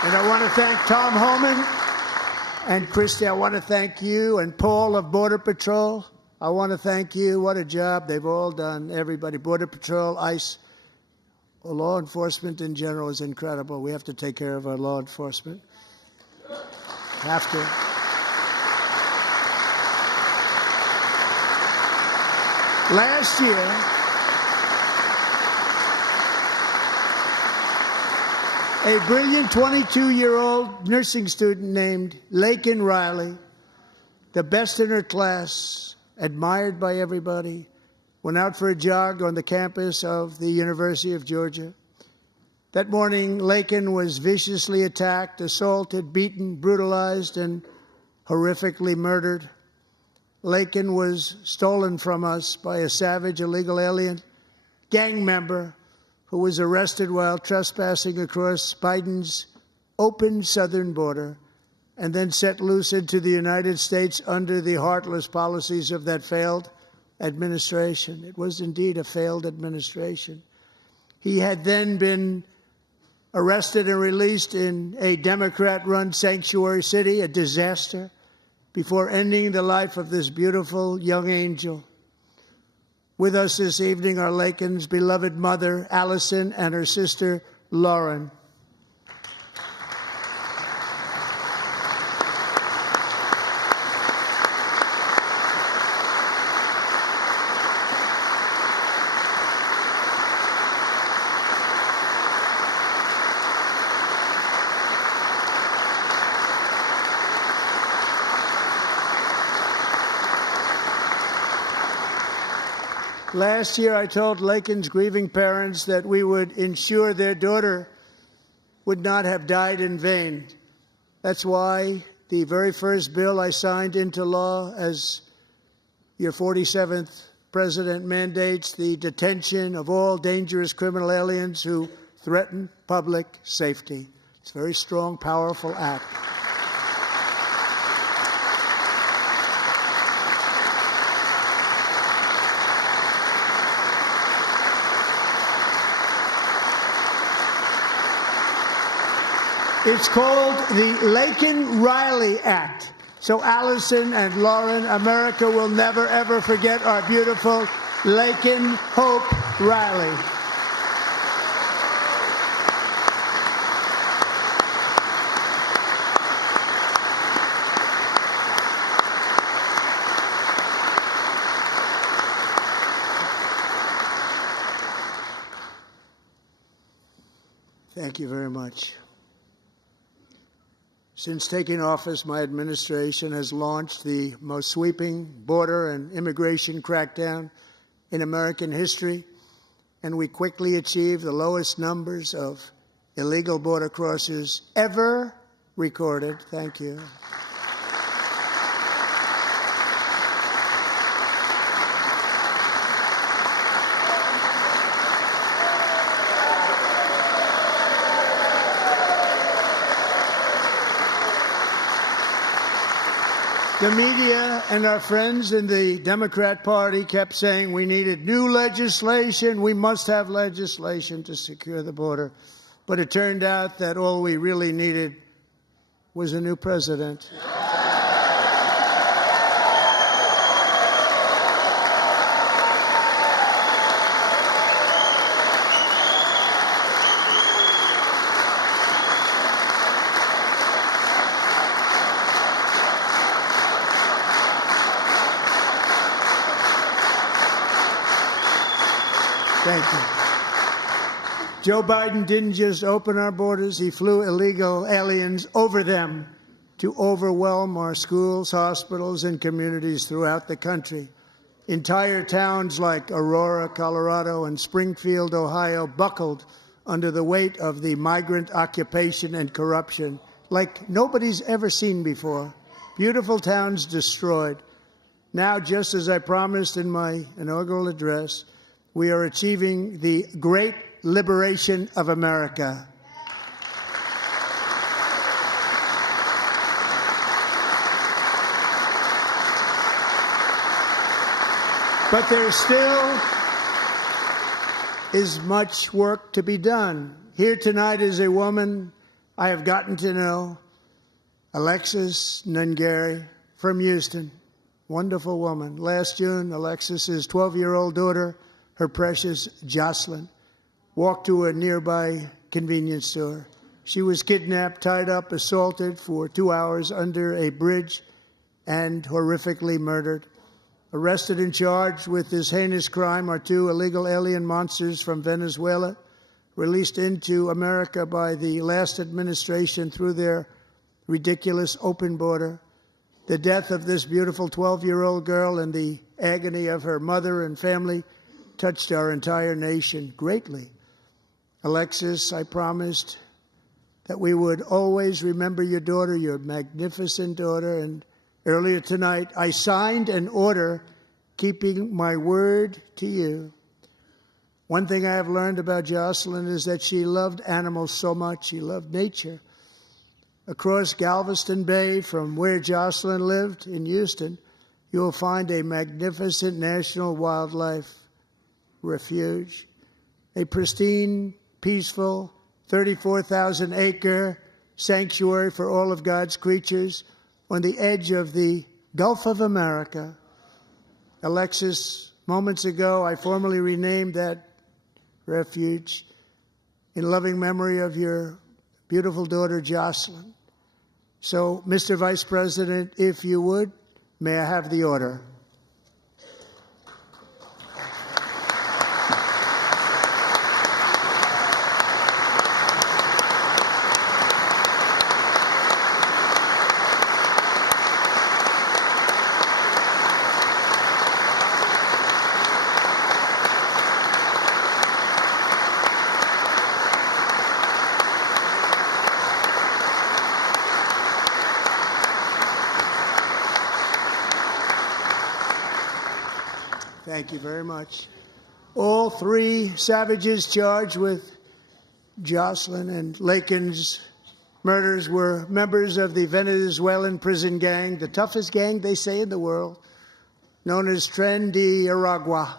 And I want to thank Tom Homan and Christy. I want to thank you and Paul of Border Patrol. I want to thank you. What a job they've all done. Everybody, Border Patrol, ICE, law enforcement in general is incredible. We have to take care of our law enforcement. Have to. Last year, a brilliant 22-year-old nursing student named Laken Riley, the best in her class, admired by everybody, went out for a jog on the campus of the University of Georgia. That morning, Laken was viciously attacked, assaulted, beaten, brutalized, and horrifically murdered. Laken was stolen from us by a savage illegal alien gang member who was arrested while trespassing across Biden's open southern border and then set loose into the United States under the heartless policies of that failed administration. It was indeed a failed administration. He had then been arrested and released in a Democrat-run sanctuary city, a disaster, before ending the life of this beautiful young angel. With us this evening are Laken's beloved mother, Allison, and her sister, Lauren. Last year, I told Laken's grieving parents that we would ensure their daughter would not have died in vain. That's why the very first bill I signed into law as your 47th president mandates the detention of all dangerous criminal aliens who threaten public safety. It's a very strong, powerful act. It's called the Laken-Riley Act. So Allison and Lauren, America will never, ever forget our beautiful Laken Hope Riley. Thank you very much. Since taking office, my administration has launched the most sweeping border and immigration crackdown in American history, and we quickly achieved the lowest numbers of illegal border crossers ever recorded. Thank you. The media and our friends in the Democrat Party kept saying we needed new legislation. We must have legislation to secure the border. But it turned out that all we really needed was a new president. Thank you. Joe Biden didn't just open our borders, he flew illegal aliens over them to overwhelm our schools, hospitals, and communities throughout the country. Entire towns like Aurora, Colorado, and Springfield, Ohio, buckled under the weight of the migrant occupation and corruption like nobody's ever seen before. Beautiful towns destroyed. Now, just as I promised in my inaugural address, we are achieving the great liberation of America. But there still is much work to be done. Here tonight is a woman I have gotten to know, Alexis Nungari from Houston. Wonderful woman. Last June, Alexis's 12-year-old daughter, her precious Jocelyn, walked to a nearby convenience store. She was kidnapped, tied up, assaulted for 2 hours under a bridge, and horrifically murdered. Arrested and charged with this heinous crime are 2 illegal alien monsters from Venezuela, released into America by the last administration through their ridiculous open border. The death of this beautiful 12-year-old girl and the agony of her mother and family touched our entire nation greatly. Alexis, I promised that we would always remember your daughter, your magnificent daughter, and earlier tonight, I signed an order keeping my word to you. One thing I have learned about Jocelyn is that she loved animals so much. She loved nature. Across Galveston Bay, from where Jocelyn lived in Houston, you will find a magnificent national wildlife refuge, a pristine, peaceful, 34,000-acre sanctuary for all of God's creatures on the edge of the Gulf of America. Alexis, moments ago, I formally renamed that refuge in loving memory of your beautiful daughter, Jocelyn. So, Mr. Vice President, if you would, may I have the order? Thank you very much. All 3 savages charged with Jocelyn and Lakin's murders were members of the Venezuelan prison gang, the toughest gang, they say, in the world, known as Tren de Aragua.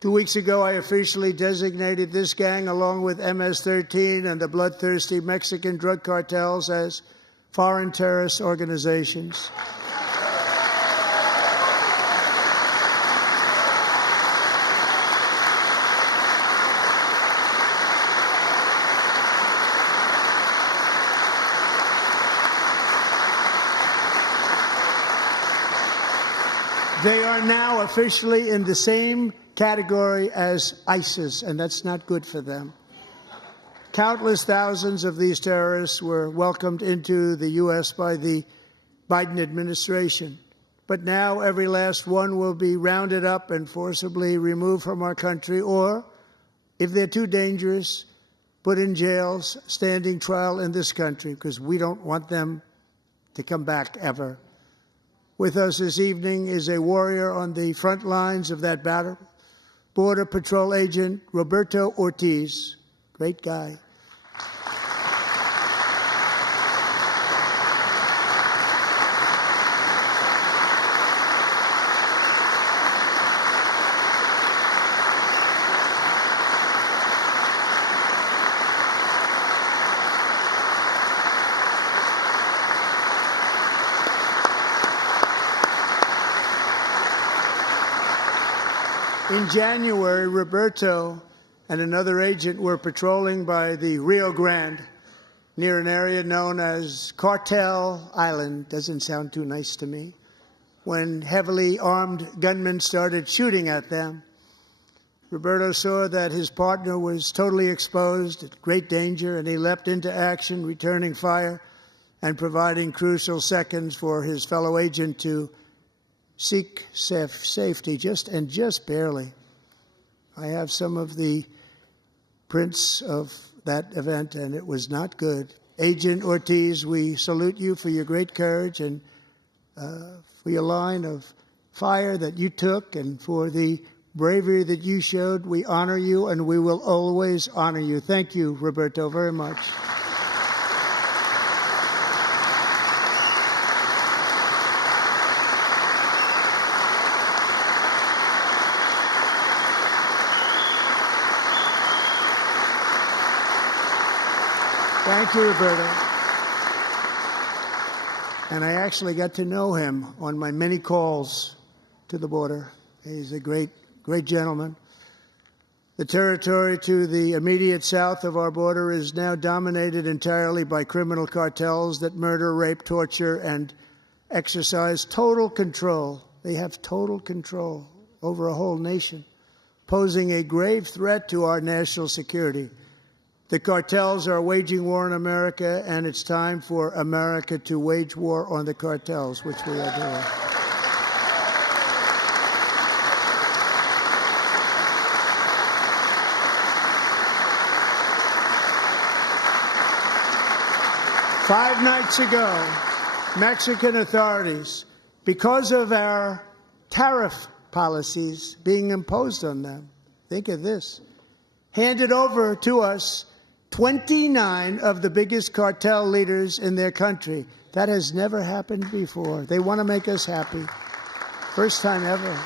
2 weeks ago, I officially designated this gang, along with MS-13 and the bloodthirsty Mexican drug cartels, as foreign terrorist organizations. They are now officially in the same category as ISIS, and that's not good for them. Countless thousands of these terrorists were welcomed into the U.S. by the Biden administration. But now every last one will be rounded up and forcibly removed from our country, or, if they're too dangerous, put in jails, standing trial in this country, because we don't want them to come back ever. With us this evening is a warrior on the front lines of that battle, Border Patrol Agent Roberto Ortiz. Great guy. In January, Roberto and another agent were patrolling by the Rio Grande near an area known as Cartel Island. Doesn't sound too nice to me. When heavily armed gunmen started shooting at them. Roberto saw that his partner was totally exposed, at great danger, and he leapt into action, returning fire and providing crucial seconds for his fellow agent to seek safety, just barely. I have some of the prints of that event, and it was not good. Agent Ortiz, we salute you for your great courage and for your line of fire that you took and for the bravery that you showed. We honor you, and we will always honor you. Thank you, Roberto, very much. Thank you, Roberto. And I actually got to know him on my many calls to the border. He's a great gentleman. The territory to the immediate south of our border is now dominated entirely by criminal cartels that murder, rape, torture, and exercise total control. They have total control over a whole nation, posing a grave threat to our national security. The cartels are waging war in America, and it's time for America to wage war on the cartels, which we are doing. Five nights ago, Mexican authorities, because of our tariff policies being imposed on them, think of this, handed over to us 29 of the biggest cartel leaders in their country. That has never happened before. They want to make us happy. First time ever.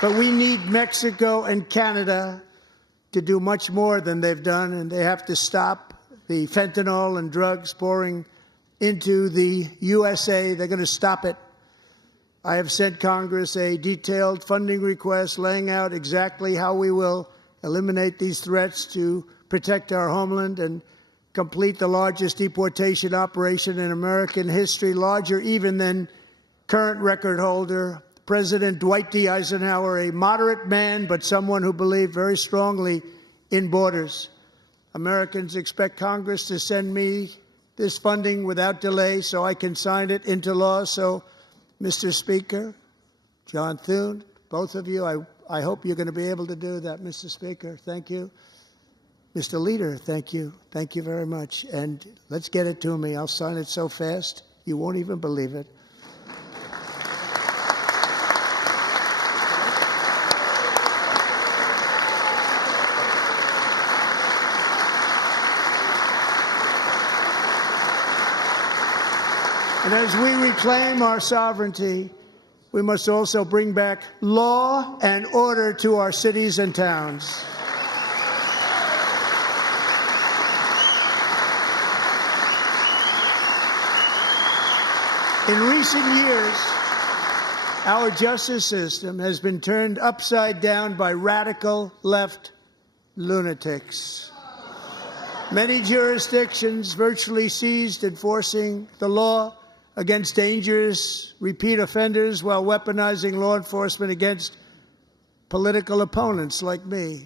But we need Mexico and Canada to do much more than they've done, and they have to stop the fentanyl and drugs pouring into the USA. They're going to stop it. I have sent Congress a detailed funding request laying out exactly how we will eliminate these threats to protect our homeland and complete the largest deportation operation in American history, larger even than current record holder President Dwight D. Eisenhower, a moderate man, but someone who believed very strongly in borders. Americans expect Congress to send me this funding without delay so I can sign it into law. So, Mr. Speaker, John Thune, both of you, I hope you're going to be able to do that, Mr. Speaker. Thank you. Mr. Leader, thank you. Thank you very much. And let's get it to me. I'll sign it so fast, you won't even believe it. And as we reclaim our sovereignty, we must also bring back law and order to our cities and towns. In recent years, our justice system has been turned upside down by radical left lunatics. Many jurisdictions virtually ceased enforcing the law against dangerous repeat offenders while weaponizing law enforcement against political opponents like me.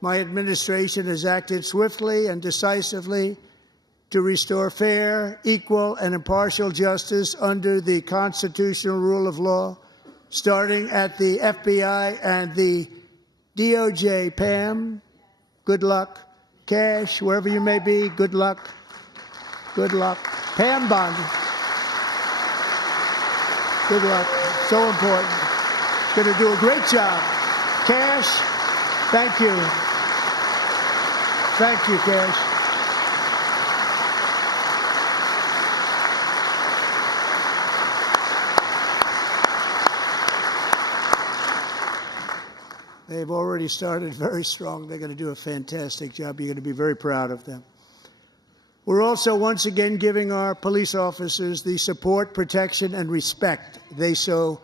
My administration has acted swiftly and decisively to restore fair, equal, and impartial justice under the constitutional rule of law, starting at the FBI and the DOJ. Pam, good luck. Cash, wherever you may be, good luck. Good luck. Pam Bondi. Good luck. So important. Going to do a great job. Cash, thank you. Thank you, Cash. They've already started very strong. They're going to do a fantastic job. You're going to be very proud of them. We're also once again giving our police officers the support, protection, and respect they so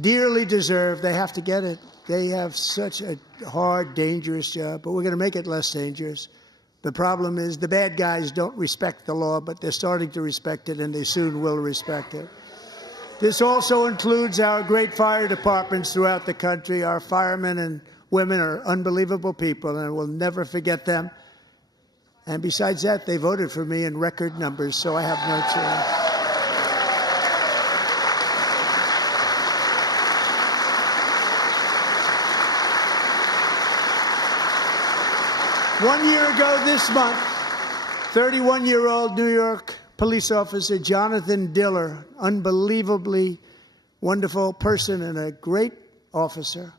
dearly deserve. They have to get it. They have such a hard, dangerous job, but we're going to make it less dangerous. The problem is the bad guys don't respect the law, but they're starting to respect it, and they soon will respect it. This also includes our great fire departments throughout the country. Our firemen and women are unbelievable people, and we'll never forget them. And besides that, they voted for me in record numbers, so I have no choice. One year ago this month, 31-year-old New York police officer Jonathan Diller, unbelievably wonderful person and a great officer,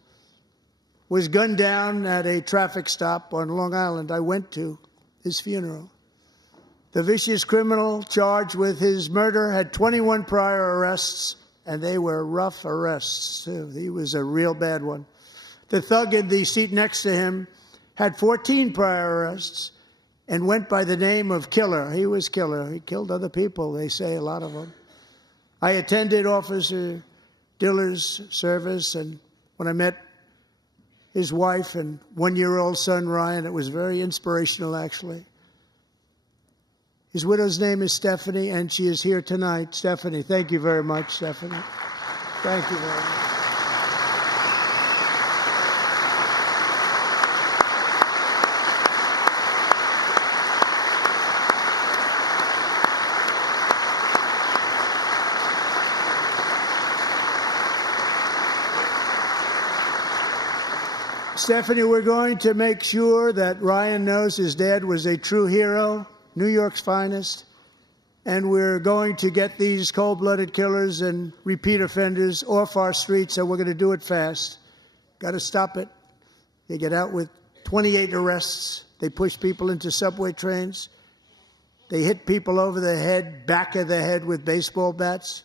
was gunned down at a traffic stop on Long Island. I went to his funeral. The vicious criminal charged with his murder had 21 prior arrests, and they were rough arrests, too. He was a real bad one. The thug in the seat next to him had 14 prior arrests and went by the name of Killer. He was Killer. He killed other people, they say, a lot of them. I attended Officer Diller's service, and when I met his wife and one-year-old son, Ryan, it was very inspirational, actually. His widow's name is Stephanie, and she is here tonight. Stephanie, thank you very much, Stephanie. Thank you very much. Stephanie, we're going to make sure that Ryan knows his dad was a true hero, New York's finest, and we're going to get these cold-blooded killers and repeat offenders off our streets, so we're going to do it fast. Got to stop it. They get out with 28 arrests. They push people into subway trains. They hit people over the head, back of the head with baseball bats.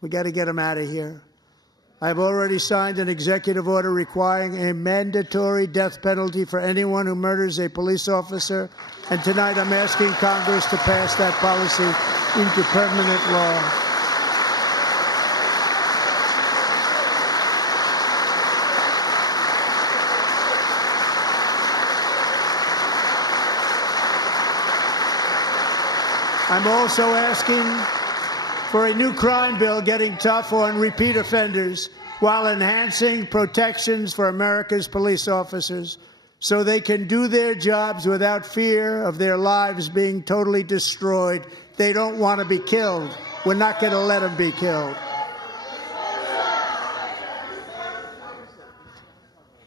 We got to get them out of here. I've already signed an executive order requiring a mandatory death penalty for anyone who murders a police officer, and tonight I'm asking Congress to pass that policy into permanent law. I'm also asking for a new crime bill getting tough on repeat offenders while enhancing protections for America's police officers so they can do their jobs without fear of their lives being totally destroyed. They don't want to be killed. We're not going to let them be killed.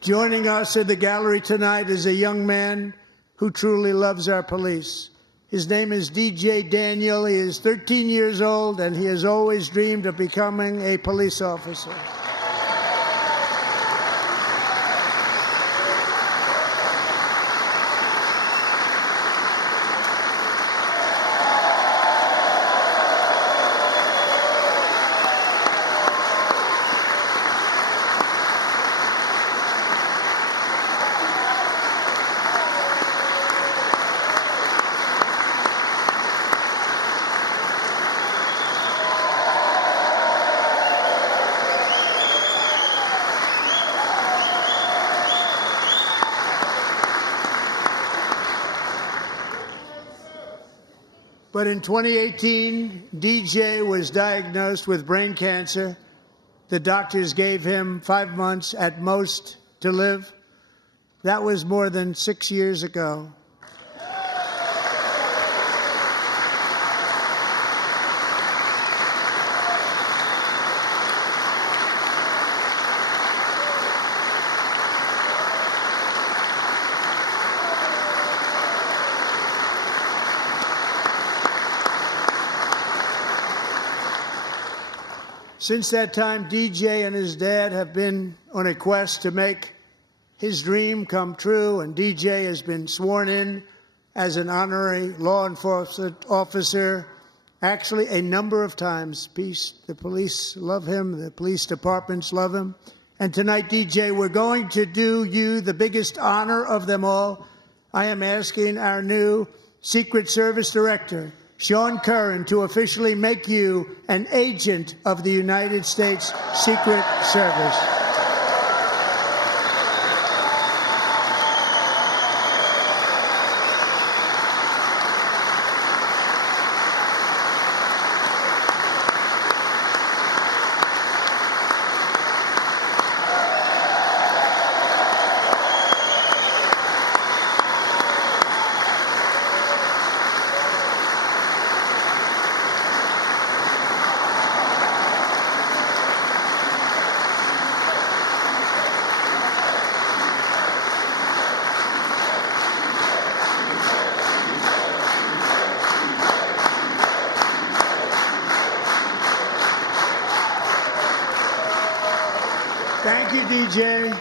Joining us in the gallery tonight is a young man who truly loves our police. His name is DJ Daniel. He is 13 years old, and he has always dreamed of becoming a police officer. But in 2018, DJ was diagnosed with brain cancer. The doctors gave him 5 months at most to live. That was more than 6 years ago. Since that time, DJ and his dad have been on a quest to make his dream come true, and DJ has been sworn in as an honorary law enforcement officer, actually a number of times. The police love him, the police departments love him. And tonight, DJ, we're going to do you the biggest honor of them all. I am asking our new Secret Service Director, Sean Curran, to officially make you an agent of the United States Secret Service. Thank you, DJ.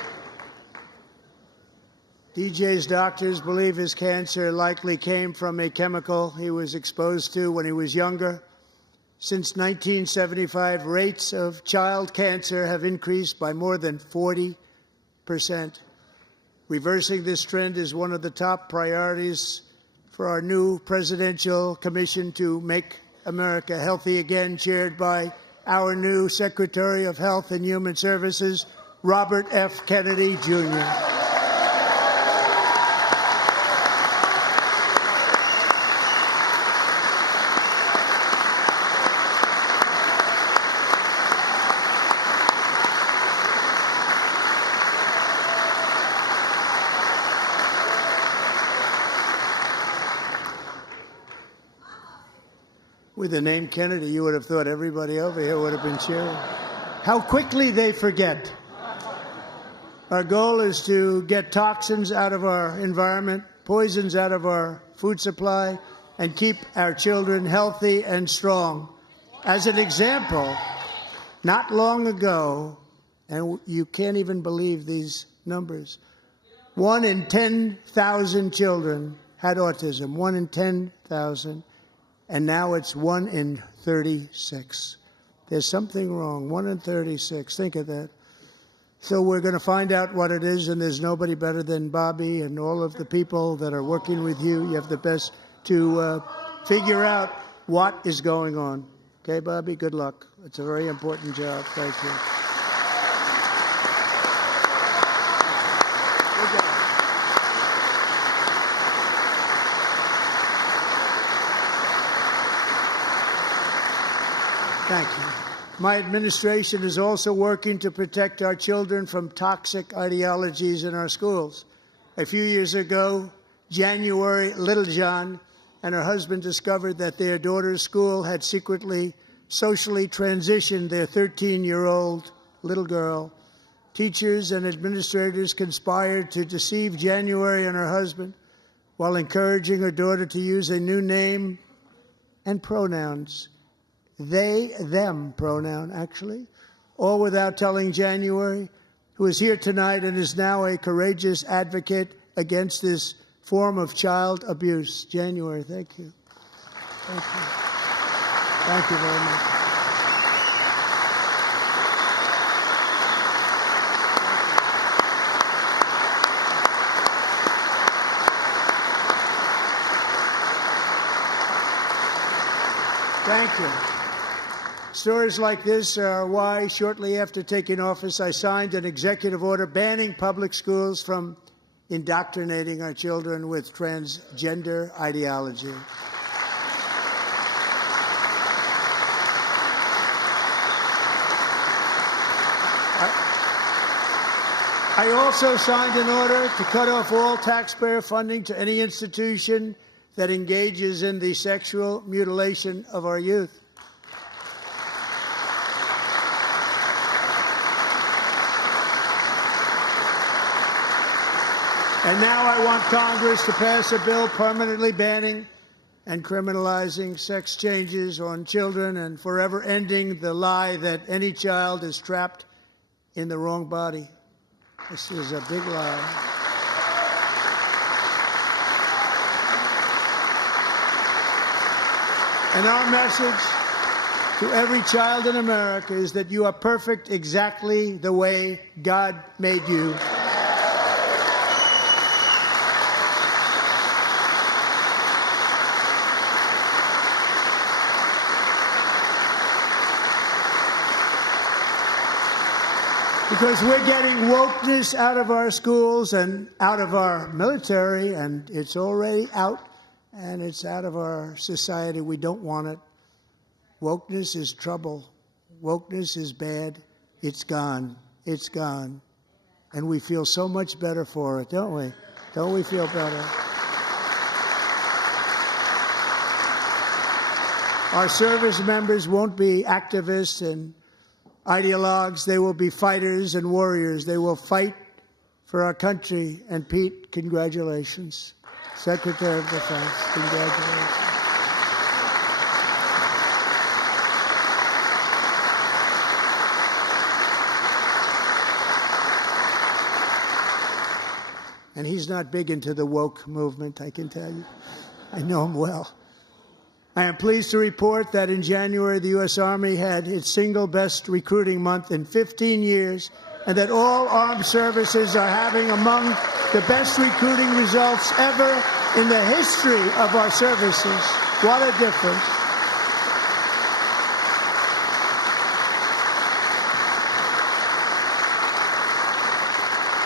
DJ's doctors believe his cancer likely came from a chemical he was exposed to when he was younger. Since 1975, rates of child cancer have increased by more than 40%. Reversing this trend is one of the top priorities for our new presidential commission to make America healthy again, chaired by our new Secretary of Health and Human Services, Robert F. Kennedy, Jr. With the name Kennedy, you would have thought everybody over here would have been cheering. How quickly they forget. Our goal is to get toxins out of our environment, poisons out of our food supply, and keep our children healthy and strong. As an example, not long ago, and you can't even believe these numbers, 1 in 10,000 children had autism, 1 in 10,000. And now it's 1 in 36. There's something wrong. 1 in 36. Think of that. So we're going to find out what it is, and there's nobody better than Bobby and all of the people that are working with you. You have the best to figure out what is going on. Okay, Bobby? Good luck. It's a very important job. Thank you. Thank you. My administration is also working to protect our children from toxic ideologies in our schools. A few years ago, January Littlejohn and her husband discovered that their daughter's school had secretly socially transitioned their 13-year-old little girl. Teachers and administrators conspired to deceive January and her husband while encouraging her daughter to use a new name and pronouns. They, them pronoun, actually, all without telling January, who is here tonight and is now a courageous advocate against this form of child abuse. January, thank you. Thank you. Thank you very much. Thank you. Stories like this are why, shortly after taking office, I signed an executive order banning public schools from indoctrinating our children with transgender ideology. I also signed an order to cut off all taxpayer funding to any institution that engages in the sexual mutilation of our youth. And now I want Congress to pass a bill permanently banning and criminalizing sex changes on children and forever ending the lie that any child is trapped in the wrong body. This is a big lie. And our message to every child in America is that you are perfect exactly the way God made you. Because we're getting wokeness out of our schools and out of our military, and it's already out, and it's out of our society. We don't want it. Wokeness is trouble. Wokeness is bad. It's gone. It's gone. And we feel so much better for it, don't we? Don't we feel better? Our service members won't be activists and ideologues. They will be fighters and warriors. They will fight for our country. And Pete, congratulations. Secretary of Defense, congratulations. And he's not big into the woke movement, I can tell you. I know him well. I am pleased to report that in January, the U.S. Army had its single best recruiting month in 15 years, and that all armed services are having among the best recruiting results ever in the history of our services. What a difference.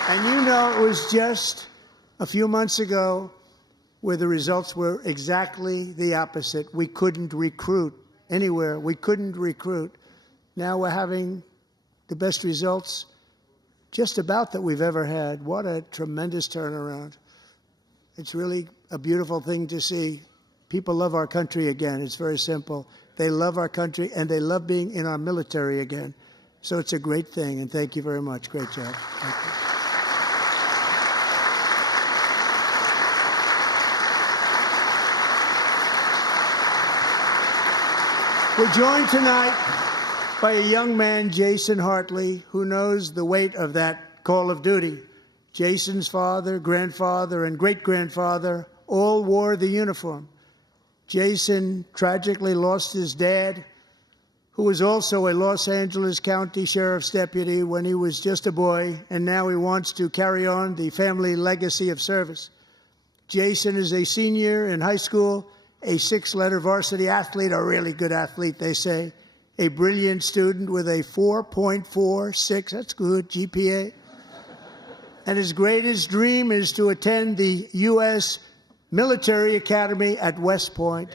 And you know, it was just a few months ago where the results were exactly the opposite. We couldn't recruit anywhere. We couldn't recruit. Now we're having the best results just about that we've ever had. What a tremendous turnaround. It's really a beautiful thing to see. People love our country again. It's very simple. They love our country, and they love being in our military again. So it's a great thing, and thank you very much. Great job. Thank you. We're joined tonight by a young man, Jason Hartley, who knows the weight of that call of duty. Jason's father, grandfather, and great-grandfather all wore the uniform. Jason tragically lost his dad, who was also a Los Angeles County Sheriff's deputy when he was just a boy, and now he wants to carry on the family legacy of service. Jason is a senior in high school, a 6-letter varsity athlete, a really good athlete, they say, a brilliant student with a 4.46, that's good, GPA. And his greatest dream is to attend the U.S. Military Academy at West Point.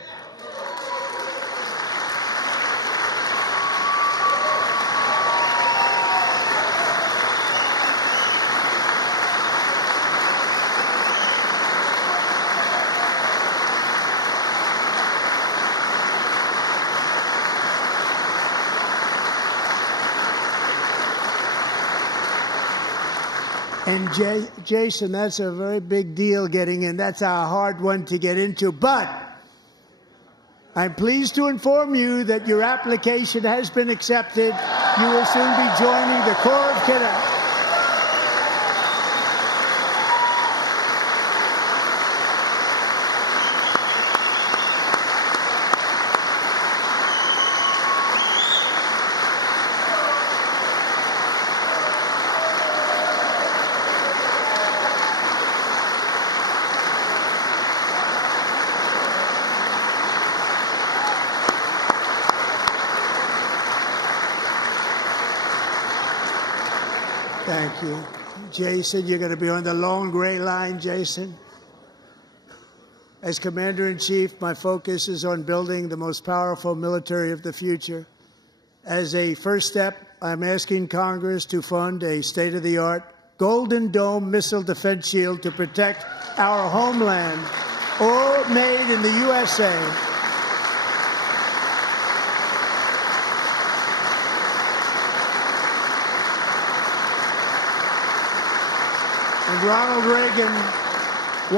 And Jason, that's a very big deal getting in. That's a hard one to get into. But I'm pleased to inform you that your application has been accepted. You will soon be joining the Corps of Cadets. Thank you. Jason, you're going to be on the long gray line, Jason. As Commander-in-Chief, my focus is on building the most powerful military of the future. As a first step, I'm asking Congress to fund a state-of-the-art Golden Dome missile defense shield to protect our homeland, all made in the USA. And Ronald Reagan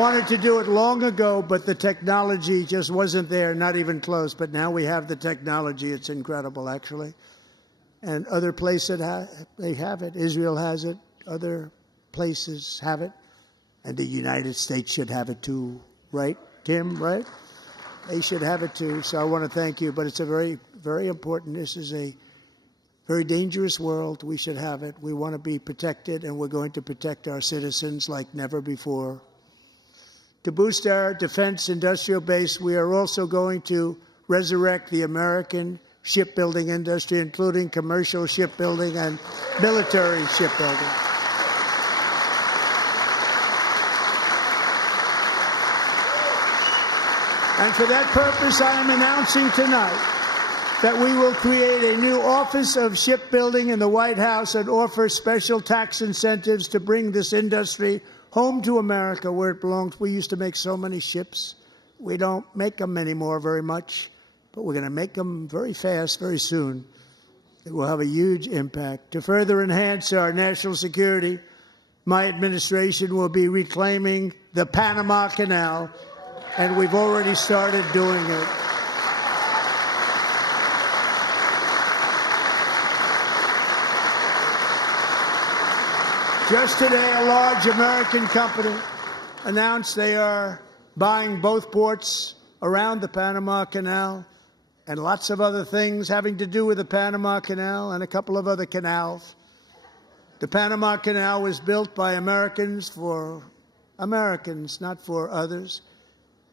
wanted to do it long ago, but the technology just wasn't there, not even close. But now we have the technology. It's incredible, actually. And other places, they have it. Israel has it. Other places have it. And the United States should have it too, right, Tim, right? They should have it too. So I want to thank you. But it's a very, very important. This is a very dangerous world. We should have it. We want to be protected, and we're going to protect our citizens like never before. To boost our defense industrial base, we are also going to resurrect the American shipbuilding industry, including commercial shipbuilding and military shipbuilding. And for that purpose, I am announcing tonight that we will create a new Office of Shipbuilding in the White House and offer special tax incentives to bring this industry home to America where it belongs. We used to make so many ships. We don't make them anymore very much, but we're going to make them very fast, very soon. It will have a huge impact. To further enhance our national security, my administration will be reclaiming the Panama Canal, and we've already started doing it. Just today, a large American company announced they are buying both ports around the Panama Canal and lots of other things having to do with the Panama Canal and a couple of other canals. The Panama Canal was built by Americans for Americans, not for others,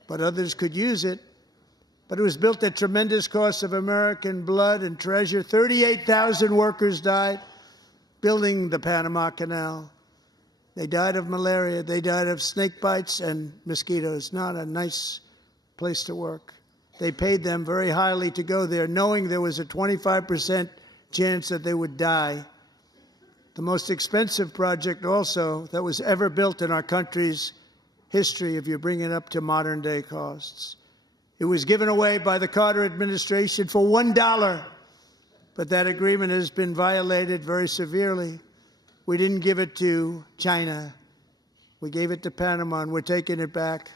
but others could use it. But it was built at tremendous cost of American blood and treasure. 38,000 workers died building the Panama Canal. They died of malaria. They died of snake bites and mosquitoes. Not a nice place to work. They paid them very highly to go there, knowing there was a 25% chance that they would die. The most expensive project also that was ever built in our country's history, if you bring it up to modern day costs. It was given away by the Carter administration for $1, but that agreement has been violated very severely. We didn't give it to China. We gave it to Panama, and we're taking it back.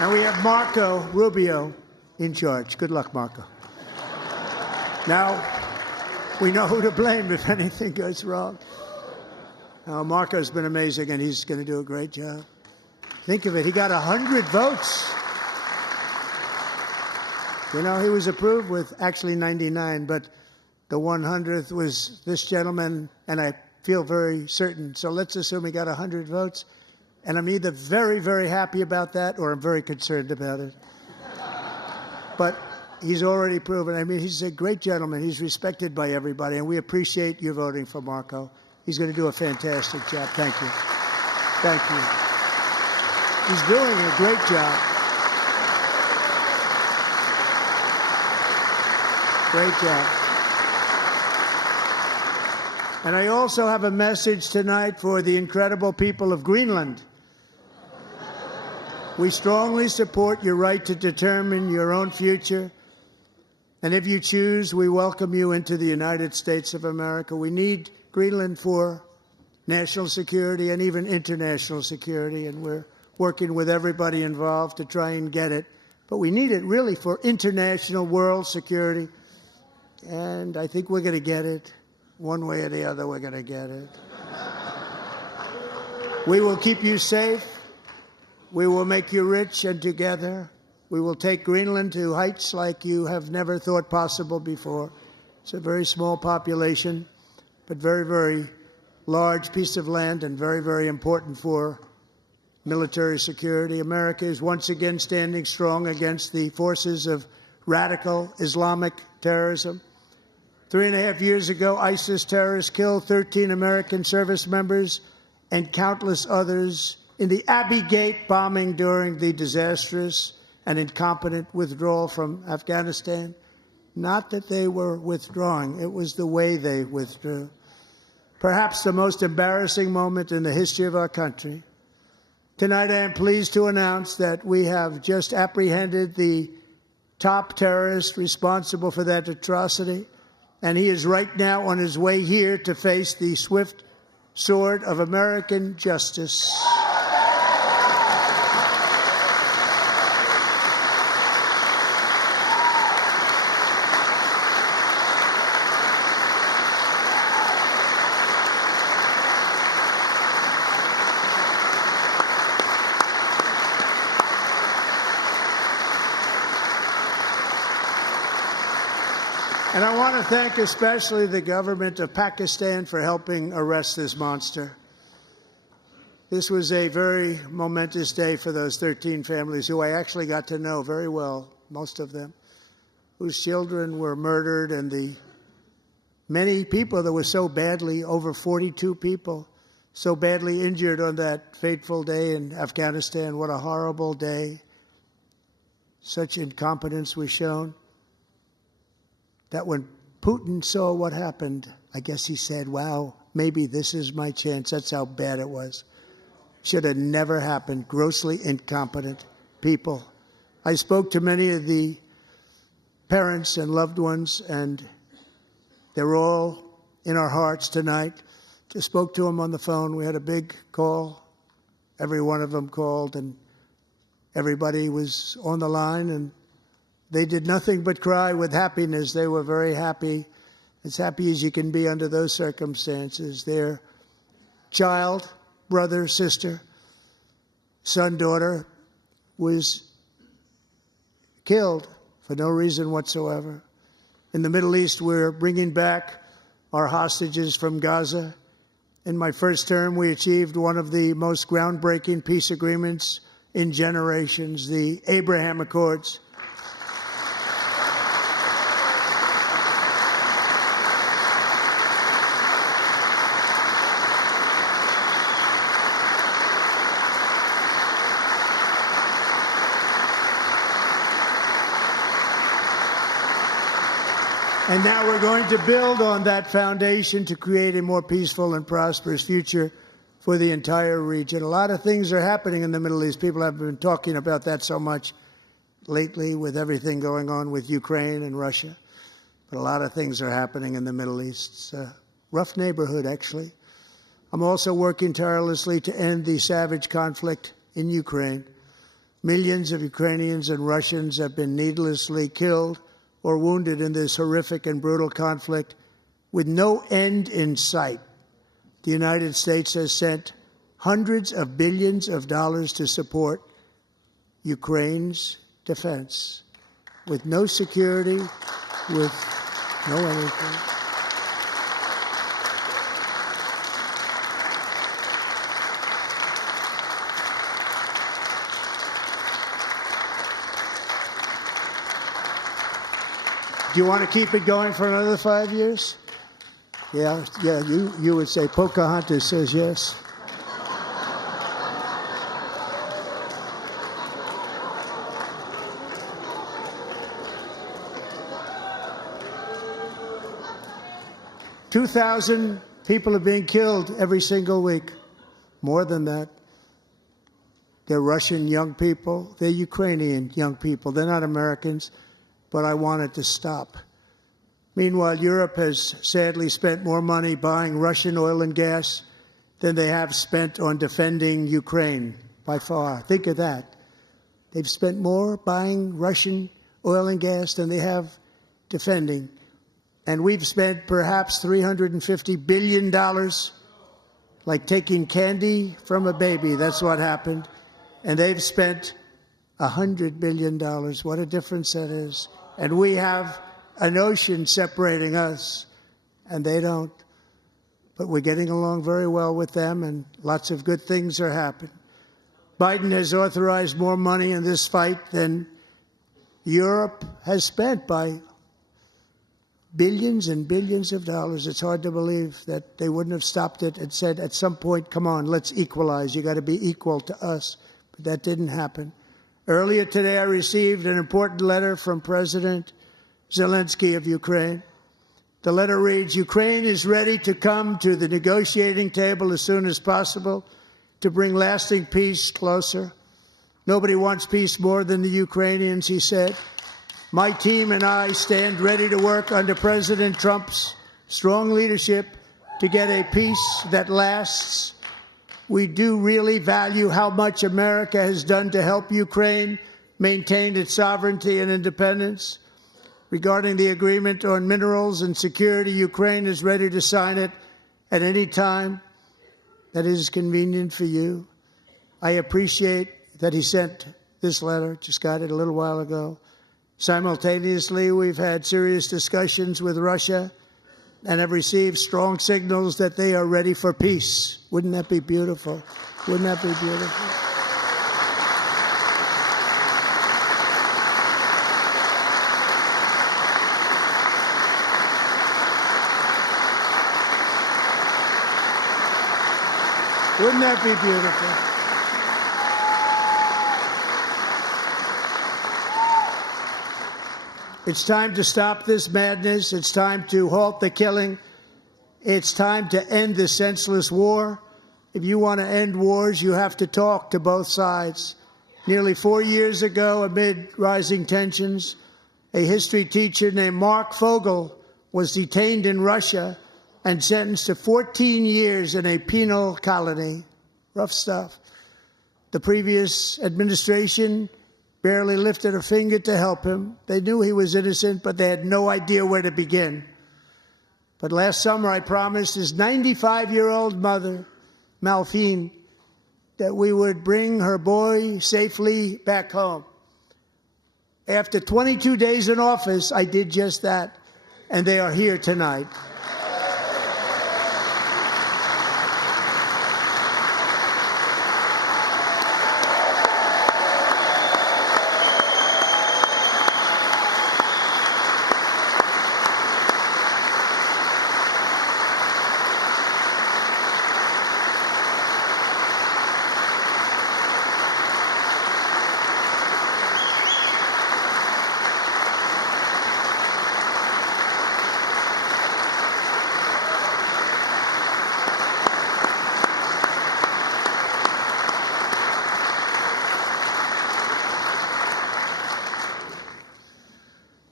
And we have Marco Rubio in charge. Good luck, Marco. Now, we know who to blame if anything goes wrong. Marco's been amazing, and he's going to do a great job. Think of it. He got 100 votes. You know, he was approved with actually 99, but the 100th was this gentleman, and I feel very certain. So let's assume he got 100 votes. And I'm either very, very happy about that or I'm very concerned about it. But he's already proven. I mean, he's a great gentleman. He's respected by everybody, and we appreciate you voting for Marco. He's going to do a fantastic job. Thank you. Thank you. He's doing a great job. Great job. And I also have a message tonight for the incredible people of Greenland. We strongly support your right to determine your own future. And if you choose, we welcome you into the United States of America. We need Greenland for national security and even international security, and we're working with everybody involved to try and get it. But we need it really for international world security, and I think we're going to get it. One way or the other, we're going to get it. We will keep you safe. We will make you rich, and together we will take Greenland to heights like you have never thought possible before. It's a very small population, but very, very large piece of land and very, very important for military security. America is once again standing strong against the forces of radical Islamic terrorism. 3.5 years ago, ISIS terrorists killed 13 American service members and countless others in the Abbey Gate bombing during the disastrous and incompetent withdrawal from Afghanistan. Not that they were withdrawing, it was the way they withdrew. Perhaps the most embarrassing moment in the history of our country. Tonight, I am pleased to announce that we have just apprehended the top terrorist responsible for that atrocity, and he is right now on his way here to face the swift sword of American justice. And I want to thank especially the government of Pakistan for helping arrest this monster. This was a very momentous day for those 13 families who I actually got to know very well, most of them, whose children were murdered, and the many people that were so badly, over 42 people, so badly injured on that fateful day in Afghanistan. What a horrible day. Such incompetence was shown. That when Putin saw what happened, I guess he said, wow, maybe this is my chance. That's how bad it was. Should have never happened. Grossly incompetent people. I spoke to many of the parents and loved ones, and they're all in our hearts tonight. Just spoke to them on the phone. We had a big call every one of them called, and everybody was on the line, and they did nothing but cry with happiness. They were very happy, as happy as you can be under those circumstances. Their child, brother, sister, son, daughter was killed for no reason whatsoever. In the Middle East, we're bringing back our hostages from Gaza. In my first term, we achieved one of the most groundbreaking peace agreements in generations, the Abraham Accords. And now we're going to build on that foundation to create a more peaceful and prosperous future for the entire region. A lot of things are happening in the Middle East. People have been talking about that so much lately with everything going on with Ukraine and Russia. But a lot of things are happening in the Middle East. It's a rough neighborhood, actually. I'm also working tirelessly to end the savage conflict in Ukraine. Millions of Ukrainians and Russians have been needlessly killed or wounded in this horrific and brutal conflict with no end in sight. The United States has sent hundreds of billions of dollars to support Ukraine's defense with no security, with no anything. Do you want to keep it going for another 5 years? Yeah, you would say Pocahontas says yes. $2,000 people are being killed every single week. More than that. They're Russian young people. They're Ukrainian young people. They're not Americans. But I want it to stop. Meanwhile, Europe has sadly spent more money buying Russian oil and gas than they have spent on defending Ukraine, by far. Think of that. They've spent more buying Russian oil and gas than they have defending. And we've spent perhaps $350 billion, like taking candy from a baby. That's what happened. And they've spent $100 billion. What a difference that is. And we have an ocean separating us, and they don't. But we're getting along very well with them, and lots of good things are happening. Biden has authorized more money in this fight than Europe has spent, by billions and billions of dollars. It's hard to believe that they wouldn't have stopped it and said, at some point, come on, let's equalize. You got to be equal to us. But that didn't happen. Earlier today, I received an important letter from President Zelensky of Ukraine. The letter reads, Ukraine is ready to come to the negotiating table as soon as possible to bring lasting peace closer. Nobody wants peace more than the Ukrainians, he said. My team and I stand ready to work under President Trump's strong leadership to get a peace that lasts. We do really value how much America has done to help Ukraine maintain its sovereignty and independence. Regarding the agreement on minerals and security, Ukraine is ready to sign it at any time that is convenient for you. I appreciate that he sent this letter, just got it a little while ago. Simultaneously, we've had serious discussions with Russia and have received strong signals that they are ready for peace. Wouldn't that be beautiful? Wouldn't that be beautiful? Wouldn't that be beautiful? It's time to stop this madness. It's time to halt the killing. It's time to end this senseless war. If you want to end wars, you have to talk to both sides. Nearly 4 years ago, amid rising tensions, a history teacher named Mark Fogel was detained in Russia and sentenced to 14 years in a penal colony. Rough stuff. The previous administration barely lifted a finger to help him. They knew he was innocent, but they had no idea where to begin. But last summer, I promised his 95-year-old mother, Malphine, that we would bring her boy safely back home. After 22 days in office, I did just that, and they are here tonight.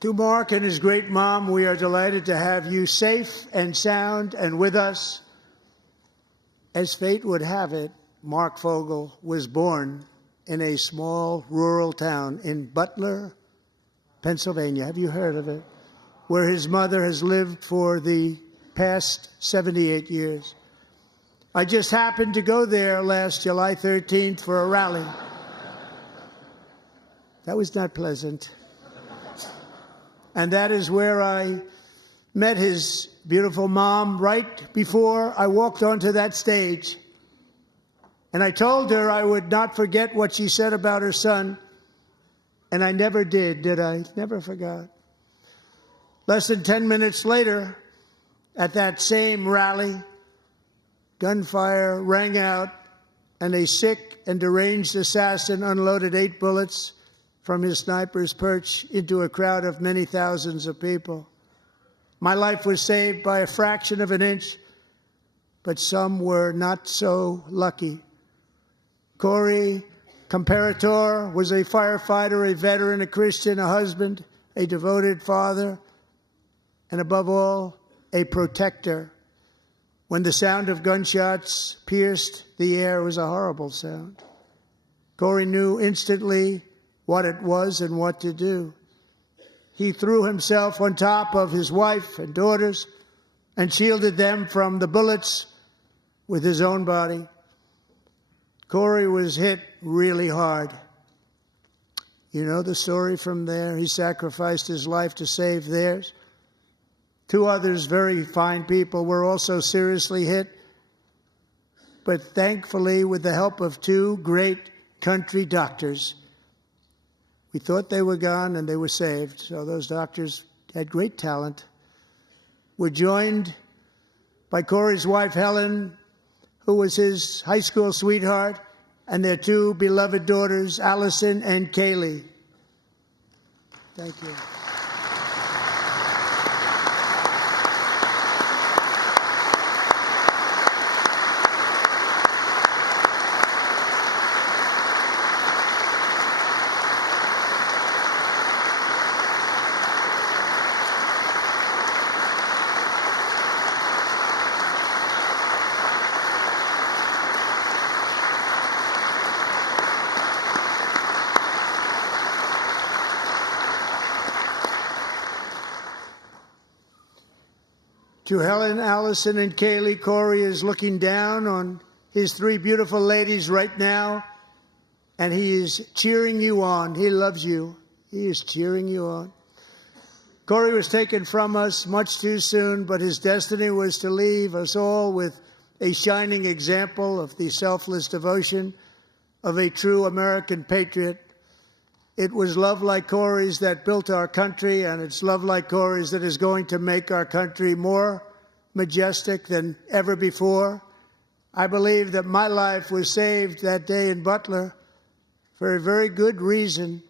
To Mark and his great mom, we are delighted to have you safe and sound and with us. As fate would have it, Mark Fogel was born in a small rural town in Butler, Pennsylvania. Have you heard of it? Where his mother has lived for the past 78 years. I just happened to go there last July 13th for a rally. That was not pleasant. And that is where I met his beautiful mom right before I walked onto that stage. And I told her I would not forget what she said about her son. And I never did I? Never forgot. Less than 10 minutes later, at that same rally, gunfire rang out, and a sick and deranged assassin unloaded 8 bullets from his sniper's perch into a crowd of many thousands of people. My life was saved by a fraction of an inch, but some were not so lucky. Corey Comparator was a firefighter, a veteran, a Christian, a husband, a devoted father, and above all, a protector. When the sound of gunshots pierced the air, it was a horrible sound. Corey knew instantly what it was and what to do. He threw himself on top of his wife and daughters and shielded them from the bullets with his own body. Corey was hit really hard. You know the story from there. He sacrificed his life to save theirs. 2 others, very fine people, were also seriously hit. But thankfully, with the help of 2 great country doctors, we thought they were gone and they were saved. So those doctors had great talent. We're joined by Corey's wife, Helen, who was his high school sweetheart, and their 2 beloved daughters, Allison and Kaylee. Thank you. To Helen, Allison, and Kaylee, Corey is looking down on his 3 beautiful ladies right now, and he is cheering you on. He loves you. He is cheering you on. Corey was taken from us much too soon, but his destiny was to leave us all with a shining example of the selfless devotion of a true American patriot. It was love like Corey's that built our country, and it's love like Corey's that is going to make our country more majestic than ever before. I believe that my life was saved that day in Butler for a very good reason.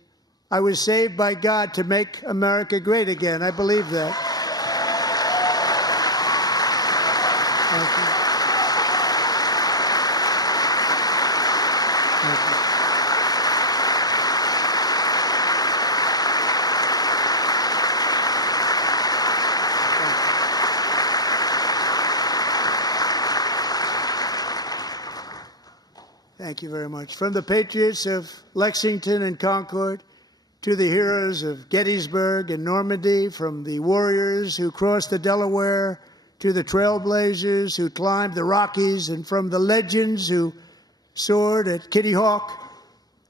I was saved by God to make America great again. I believe that. Thank you. Thank you. Thank Thank you very much. From the patriots of Lexington and Concord to the heroes of Gettysburg and Normandy, from the warriors who crossed the Delaware to the trailblazers who climbed the Rockies, and from the legends who soared at Kitty Hawk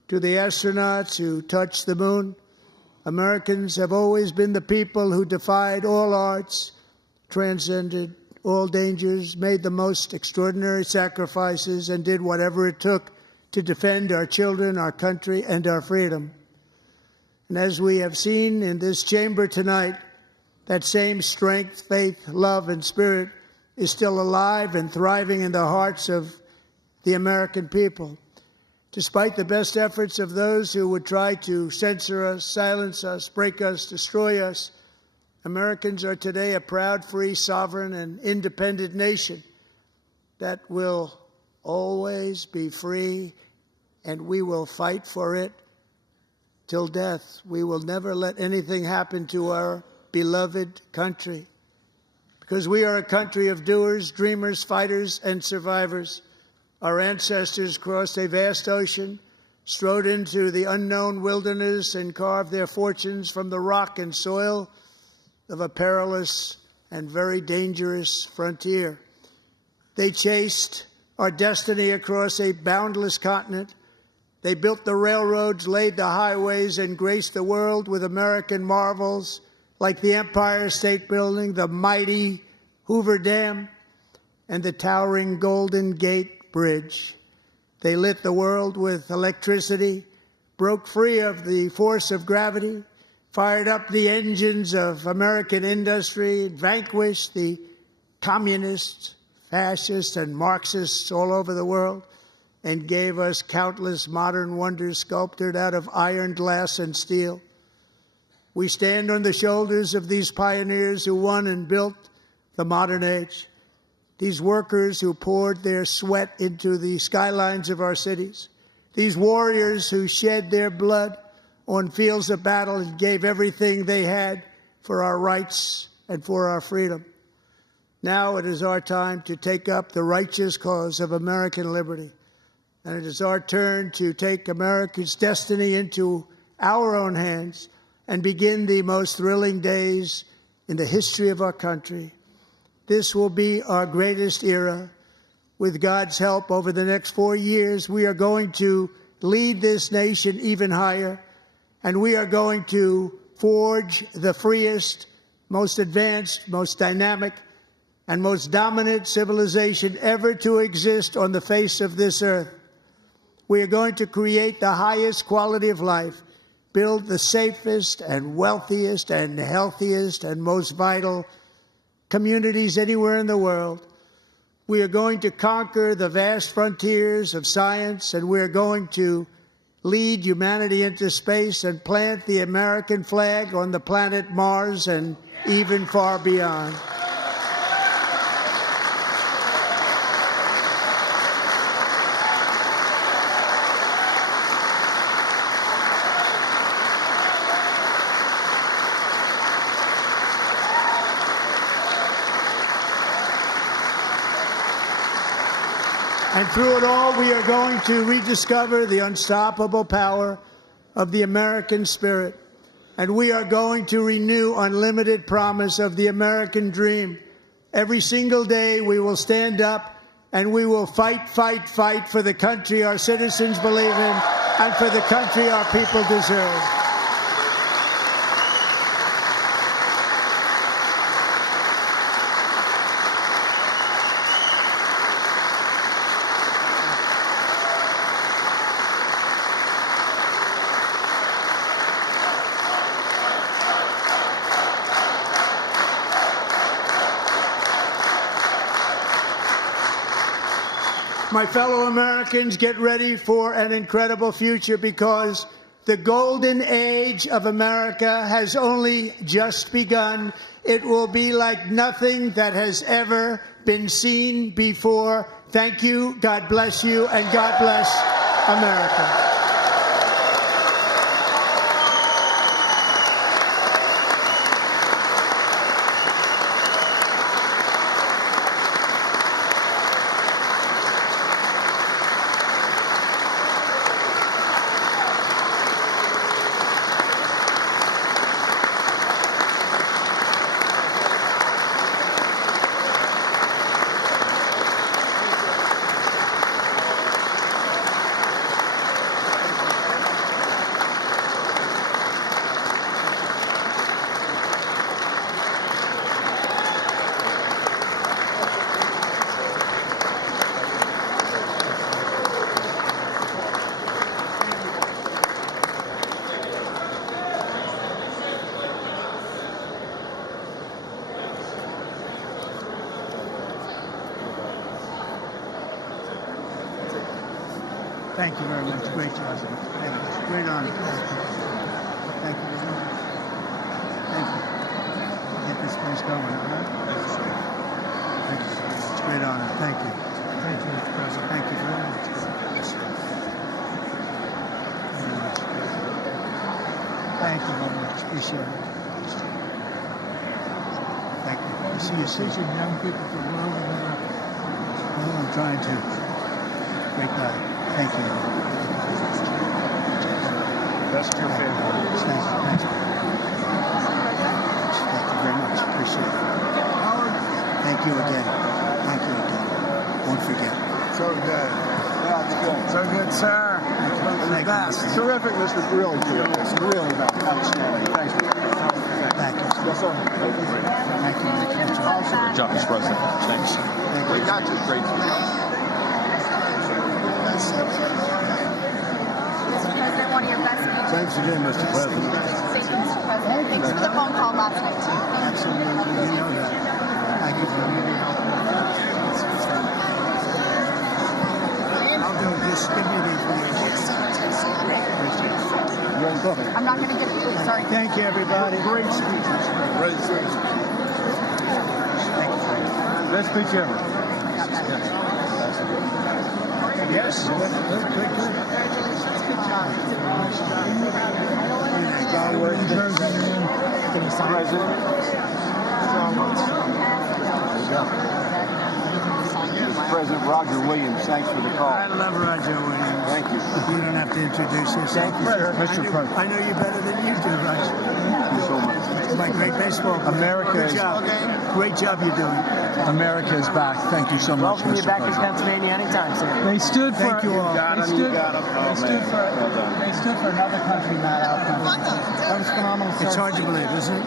to the astronauts who touched the moon, Americans have always been the people who defied all odds, transcended all dangers, made the most extraordinary sacrifices, and did whatever it took to defend our children, our country, and our freedom. And as we have seen in this chamber tonight, that same strength, faith, love, and spirit is still alive and thriving in the hearts of the American people. Despite the best efforts of those who would try to censor us, silence us, break us, destroy us, Americans are today a proud, free, sovereign, and independent nation that will always be free, and we will fight for it till death. We will never let anything happen to our beloved country, because we are a country of doers, dreamers, fighters, and survivors. Our ancestors crossed a vast ocean, strode into the unknown wilderness, and carved their fortunes from the rock and soil of a perilous and very dangerous frontier. They chased our destiny across a boundless continent. They built the railroads, laid the highways, and graced the world with American marvels like the Empire State Building, the mighty Hoover Dam, and the towering Golden Gate Bridge. They lit the world with electricity, broke free of the force of gravity, fired up the engines of American industry, vanquished the communists, fascists, and Marxists all over the world, and gave us countless modern wonders sculptured out of iron, glass, and steel. We stand on the shoulders of these pioneers who won and built the modern age, these workers who poured their sweat into the skylines of our cities, these warriors who shed their blood on fields of battle and gave everything they had for our rights and for our freedom. Now it is our time to take up the righteous cause of American liberty. And it is our turn to take America's destiny into our own hands and begin the most thrilling days in the history of our country. This will be our greatest era. With God's help, over the next 4 years, we are going to lead this nation even higher, and we are going to forge the freest, most advanced, most dynamic, and most dominant civilization ever to exist on the face of this earth. We are going to create the highest quality of life, build the safest and wealthiest and healthiest and most vital communities anywhere in the world. We are going to conquer the vast frontiers of science, and we are going to lead humanity into space and plant the American flag on the planet Mars and even far beyond. And through it all, we are going to rediscover the unstoppable power of the American spirit. And we are going to renew unlimited promise of the American dream. Every single day, we will stand up and we will fight, fight, fight for the country our citizens believe in and for the country our people deserve. My fellow Americans, get ready for an incredible future, because the golden age of America has only just begun. It will be like nothing that has ever been seen before. Thank you, God bless you, and God bless America. Thank you very much. Great job. Thank you. Great honor. Thank you. Thank you. Get this place going, all right? Thank you. It's a great honor. Thank you. Thank you, Mr. President. Thank you very much. Thank you very much. Appreciate it. Thank you. See you soon. Young people from world America. Well, I'm trying to. Great guy. Thank you. Best to your family. Thank you. Thank you. Thank you very much. Appreciate it. Thank you again. Thank you again. Won't forget. So good. Yeah, it's good. So good, sir. Thank you. Terrific, Mr. Really good. It's really outstanding. Thank you. Thank you. Yes, sir. Thank you. Good job, Mr. President. Thanks. Thank We you. got you. Great. Mr. President, one of your best speeches. Thanks again, Mr. President. Thank you, Mr. President. Thanks for the phone call last night, too. Absolutely. You know that. Thank you very much. I'll do it. Just give me the information. I'm not going to get it. Sorry. Thank you, everybody. Great speech. Great speech. Best speech ever. Yes. Good. Good job. President Roger Williams, thanks for the call. I love Roger Williams. Thank you. You don't have to introduce yourself. Mr. President. I know you better than you do, Roger. Thank you so much. It's my great baseball player. America Good is- job. Great job you're doing. America is back. Thank you so much, Welcome you Mr. back to President. Pennsylvania anytime, sir. They stood for. Thank you all. Got him, you got him. Oh, man. Well done. They stood for another country, not our country. That was phenomenal. It's sir. hard to believe, isn't it?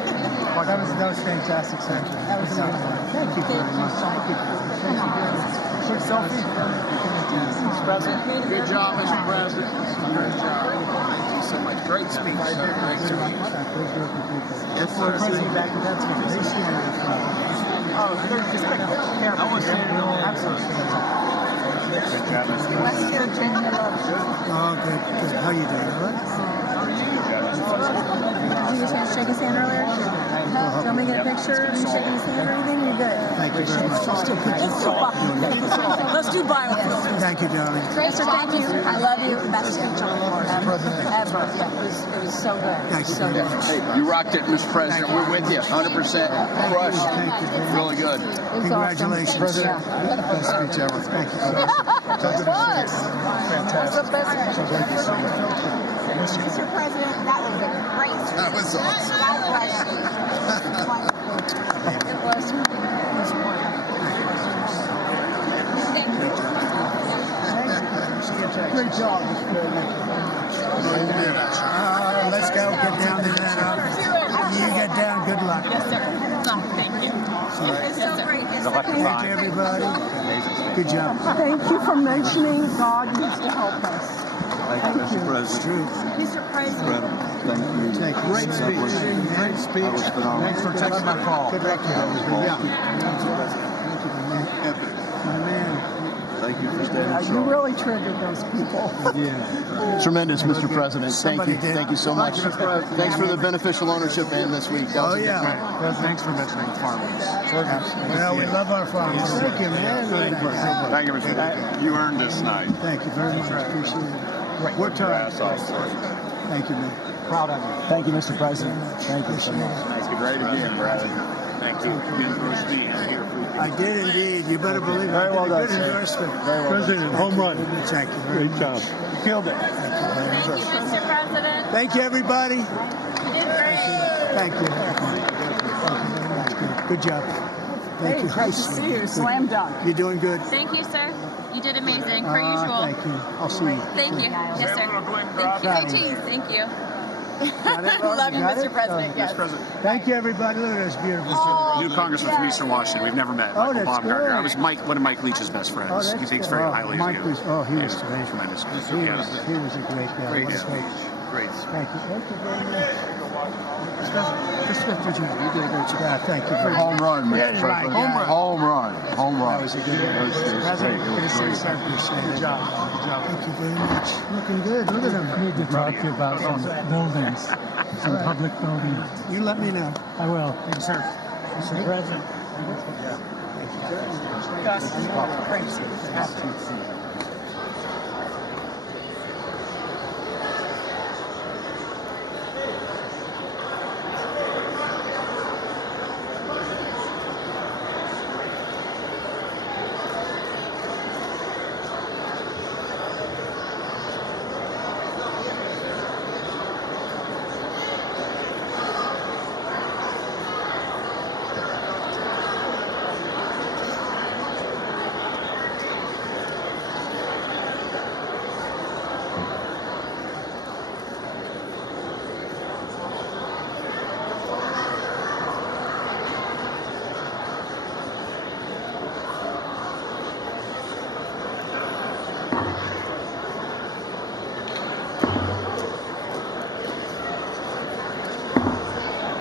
That was fantastic, sir. That was amazing. Thank you very much. Thank you. Quick selfie. Mr. President. Good job, Mr. President. Great job. Thank you so much. Great speech. Great speech. Yes, sir. President back in Pennsylvania. Oh, they're just like careful. I want to say absolutely. Good job, Mr. West Virginia. Oh, good. How you doing? All right? Did you get a chance to shake his hand earlier? No? Do you want me to get a picture of you shaking his hand or anything? You're good. Thank you very much. Let's do biofilm. Thank you, darling. Great, sir. Thank you. I love you. Best speech on the board ever. Yeah, it was so good. Thank you So very good. much. Hey, you rocked it, Mr. President. We're with you. 100% crushed. Thank you very much. Really good. Congratulations. President. Best speech ever. Thank you so much. What's the best? Mr. President, that was a great speech. That was awesome. God bless you. It was wonderful. Thank you. Great job. Let's go. Get down to that. You get down. Good luck. Thank you. It's so great. Thank you, everybody. Good job. Thank you for mentioning God needs to help us. Thank you, Mr. It's President. true. Mr. President. Thank you. Thank you. Great speech. Great speech. That was phenomenal. Thanks for taking my call. Good luck. Yeah. My man. Thank you for standing You strong. really triggered those people. Yeah. Tremendous, Mr. President. Thank Somebody you. did. Thank you so much. Thanks for the beneficial ownership in this week. That was Oh, a good yeah. time. Thanks for mentioning farmers. Well, we love our farmers. Thank you, man. Thank you, Mr. President. You earned this night. Thank you very much. Appreciate it. We're tired. Thank you, man. Proud of you. Thank you, Mr. President. Thank you so much. Thank you. Great again, Bradley. Thank you. University is here for you. I did indeed. You better believe it. Very well I done, did a good sir. endorsement. President, home run. Thank you very much. job. You killed it. Mr. President. Thank you, everybody. You did great. Thank you. Good job. Thank you. Great to see you. Slam dunk. You're doing good. Thank you, sir. You did amazing, per usual. Thank you. I'll see you. Thank you. Yes, sir. Thank you. Hey, cheese. Thank you. Got it? Love you, Got it? Mr. President. Yes. Thank you, everybody. Look at this beautiful New congressman from Eastern Washington. We've never met. Oh, Michael that's Baumgartner. good. I was one of Mike Leach's best friends. Oh, that's He thinks good. very Oh, highly Mike of you. was- oh, he was great. Tremendous. He was a great guy. Great What a speech. great- Great. Thank you. Thank you very much. Just you did a great job. Yeah, thank you. Home run, Mr. President. Home run. Home run. Home run. That was a good one. It was President, great. It was great. Good job. Good job. Thank you very much. Looking good. Look at him. I need to talk to you about some buildings, some public buildings. You let me know. I will. Thank you, sir. Mr. President.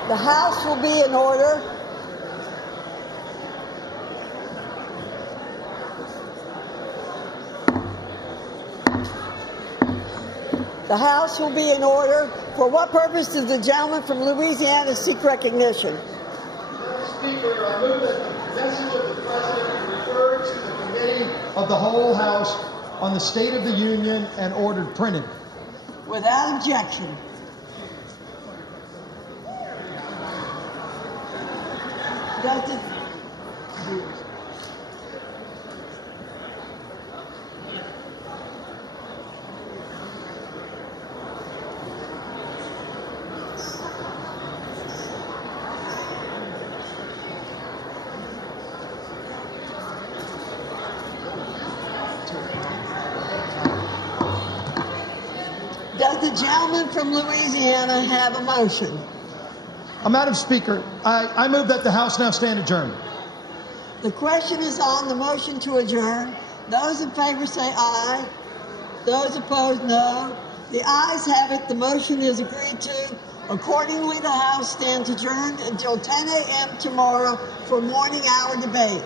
The House will be in order. The House will be in order. For what purpose does the gentleman from Louisiana seek recognition? Speaker, I move that the message of the President be referred to the Committee of the Whole House on the State of the Union and ordered printed. Without objection. Does it? Does the gentleman from Louisiana have a motion? Madam Speaker, I move that the House now stand adjourned. The question is on the motion to adjourn. Those in favor say aye. Those opposed, no. The ayes have it. The motion is agreed to. Accordingly, the House stands adjourned until 10 a.m. tomorrow for morning hour debate.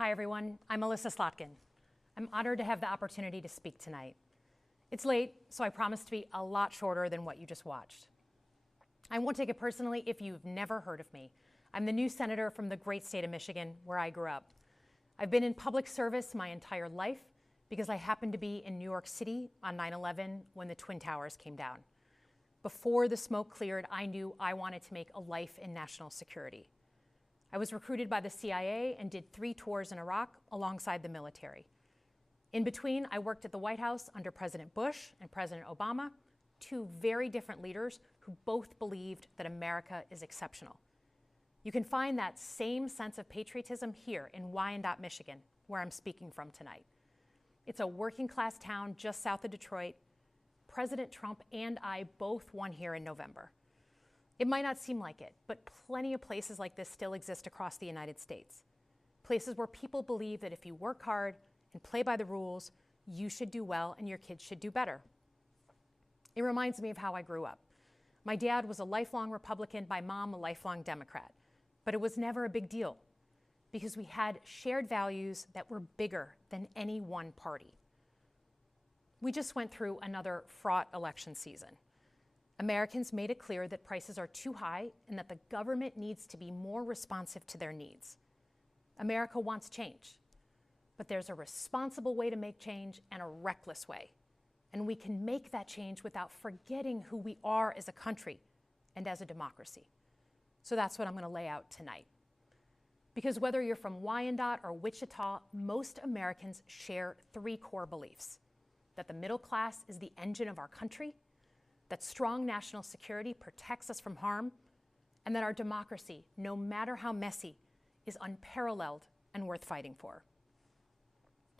Hi, everyone. I'm Melissa Slotkin. I'm honored to have the opportunity to speak tonight. It's late, so I promise to be a lot shorter than what you just watched. I won't take it personally if you've never heard of me. I'm the new senator from the great state of Michigan, where I grew up. I've been in public service my entire life because I happened to be in New York City on 9/11 when the Twin Towers came down. Before the smoke cleared, I knew I wanted to make a life in national security. I was recruited by the CIA and did 3 tours in Iraq alongside the military. In between, I worked at the White House under President Bush and President Obama, 2 very different leaders who both believed that America is exceptional. You can find that same sense of patriotism here in Wyandotte, Michigan, where I'm speaking from tonight. It's a working class town just south of Detroit. President Trump and I both won here in November. It might not seem like it, but plenty of places like this still exist across the United States. Places where people believe that if you work hard and play by the rules, you should do well and your kids should do better. It reminds me of how I grew up. My dad was a lifelong Republican, my mom a lifelong Democrat. But it was never a big deal because we had shared values that were bigger than any one party. We just went through another fraught election season. Americans made it clear that prices are too high and that the government needs to be more responsive to their needs. America wants change, but there's a responsible way to make change and a reckless way. And we can make that change without forgetting who we are as a country and as a democracy. So that's what I'm going to lay out tonight. Because whether you're from Wyandotte or Wichita, most Americans share 3 core beliefs: that the middle class is the engine of our country, that strong national security protects us from harm, and that our democracy, no matter how messy, is unparalleled and worth fighting for.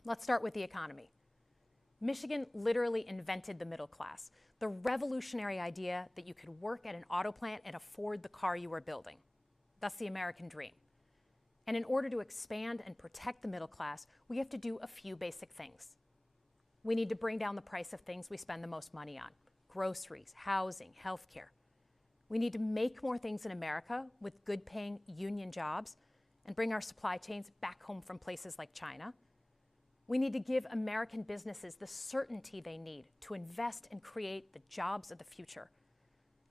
Let's start with the economy. Michigan literally invented the middle class, the revolutionary idea that you could work at an auto plant and afford the car you were building. That's the American dream. And in order to expand and protect the middle class, we have to do a few basic things. We need to bring down the price of things we spend the most money on: groceries, housing, healthcare. We need to make more things in America with good-paying union jobs and bring our supply chains back home from places like China. We need to give American businesses the certainty they need to invest and create the jobs of the future.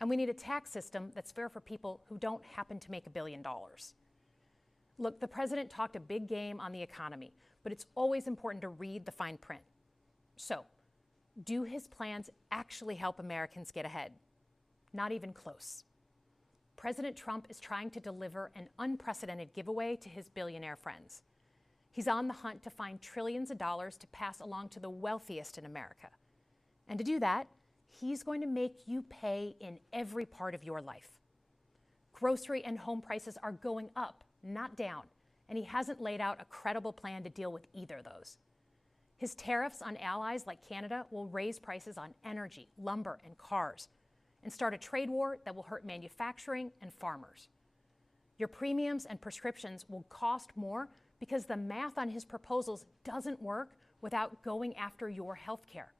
And we need a tax system that's fair for people who don't happen to make $1 billion. Look, the president talked a big game on the economy, but it's always important to read the fine print. So, do his plans actually help Americans get ahead? Not even close. President Trump is trying to deliver an unprecedented giveaway to his billionaire friends. He's on the hunt to find trillions of dollars to pass along to the wealthiest in America. And to do that, he's going to make you pay in every part of your life. Grocery and home prices are going up, not down, and he hasn't laid out a credible plan to deal with either of those. His tariffs on allies like Canada will raise prices on energy, lumber, and cars, and start a trade war that will hurt manufacturing and farmers. Your premiums and prescriptions will cost more because the math on his proposals doesn't work without going after your health care.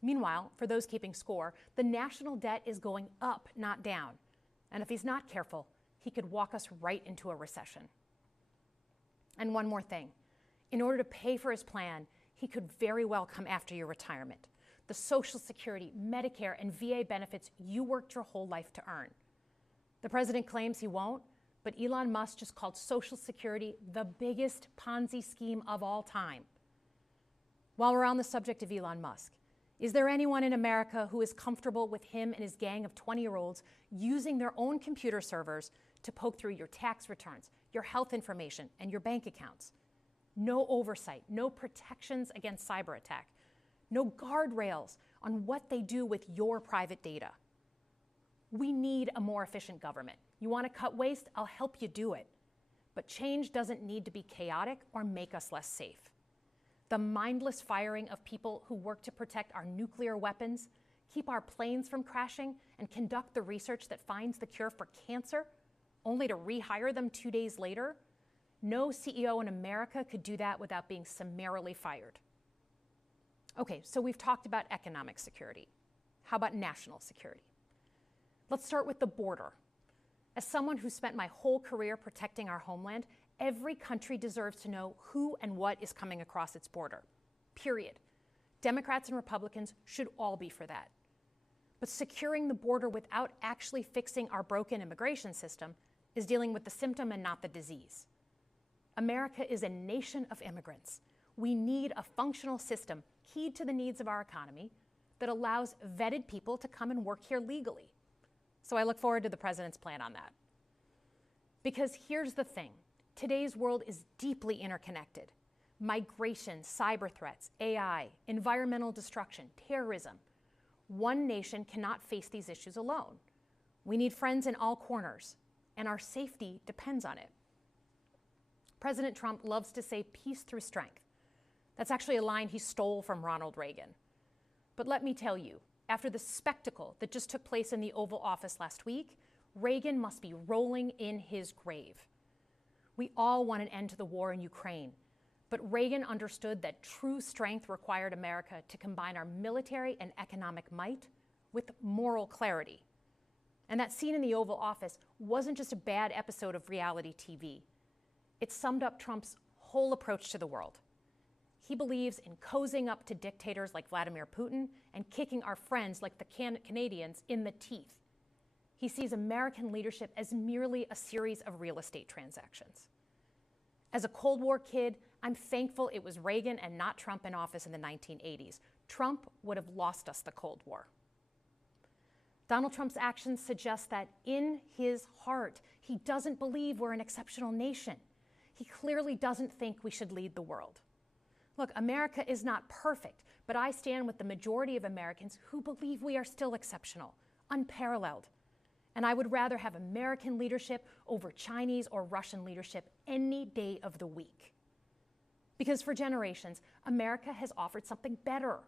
Meanwhile, for those keeping score, the national debt is going up, not down. And if he's not careful, he could walk us right into a recession. And one more thing. In order to pay for his plan, he could very well come after your retirement, the Social Security, Medicare, and VA benefits you worked your whole life to earn. The president claims he won't, but Elon Musk just called Social Security the biggest Ponzi scheme of all time. While we're on the subject of Elon Musk, is there anyone in America who is comfortable with him and his gang of 20-year-olds using their own computer servers to poke through your tax returns, your health information, and your bank accounts? No oversight, no protections against cyber attack, no guardrails on what they do with your private data. We need a more efficient government. You want to cut waste? I'll help you do it. But change doesn't need to be chaotic or make us less safe. The mindless firing of people who work to protect our nuclear weapons, keep our planes from crashing, and conduct the research that finds the cure for cancer, only to rehire them 2 days later, no CEO in America could do that without being summarily fired. Okay, so we've talked about economic security. How about national security? Let's start with the border. As someone who spent my whole career protecting our homeland, Every country deserves to know who and what is coming across its border, period. Democrats and Republicans should all be for that. But securing the border without actually fixing our broken immigration system is dealing with the symptom and not the disease. America is a nation of immigrants. We need a functional system keyed to the needs of our economy that allows vetted people to come and work here legally. So I look forward to the president's plan on that. Because here's the thing, today's world is deeply interconnected. Migration, cyber threats, AI, environmental destruction, terrorism. One nation cannot face these issues alone. We need friends in all corners, and our safety depends on it. President Trump loves to say peace through strength. That's actually a line he stole from Ronald Reagan. But let me tell you, after the spectacle that just took place in the Oval Office last week, Reagan must be rolling in his grave. We all want an end to the war in Ukraine, but Reagan understood that true strength required America to combine our military and economic might with moral clarity. And that scene in the Oval Office wasn't just a bad episode of reality TV. It summed up Trump's whole approach to the world. He believes in cozying up to dictators like Vladimir Putin and kicking our friends like the Canadians in the teeth. He sees American leadership as merely a series of real estate transactions. As a Cold War kid, I'm thankful it was Reagan and not Trump in office in the 1980s. Trump would have lost us the Cold War. Donald Trump's actions suggest that in his heart, he doesn't believe we're an exceptional nation. He clearly doesn't think we should lead the world. Look, America is not perfect, but I stand with the majority of Americans who believe we are still exceptional, unparalleled. And I would rather have American leadership over Chinese or Russian leadership any day of the week. Because for generations, America has offered something better.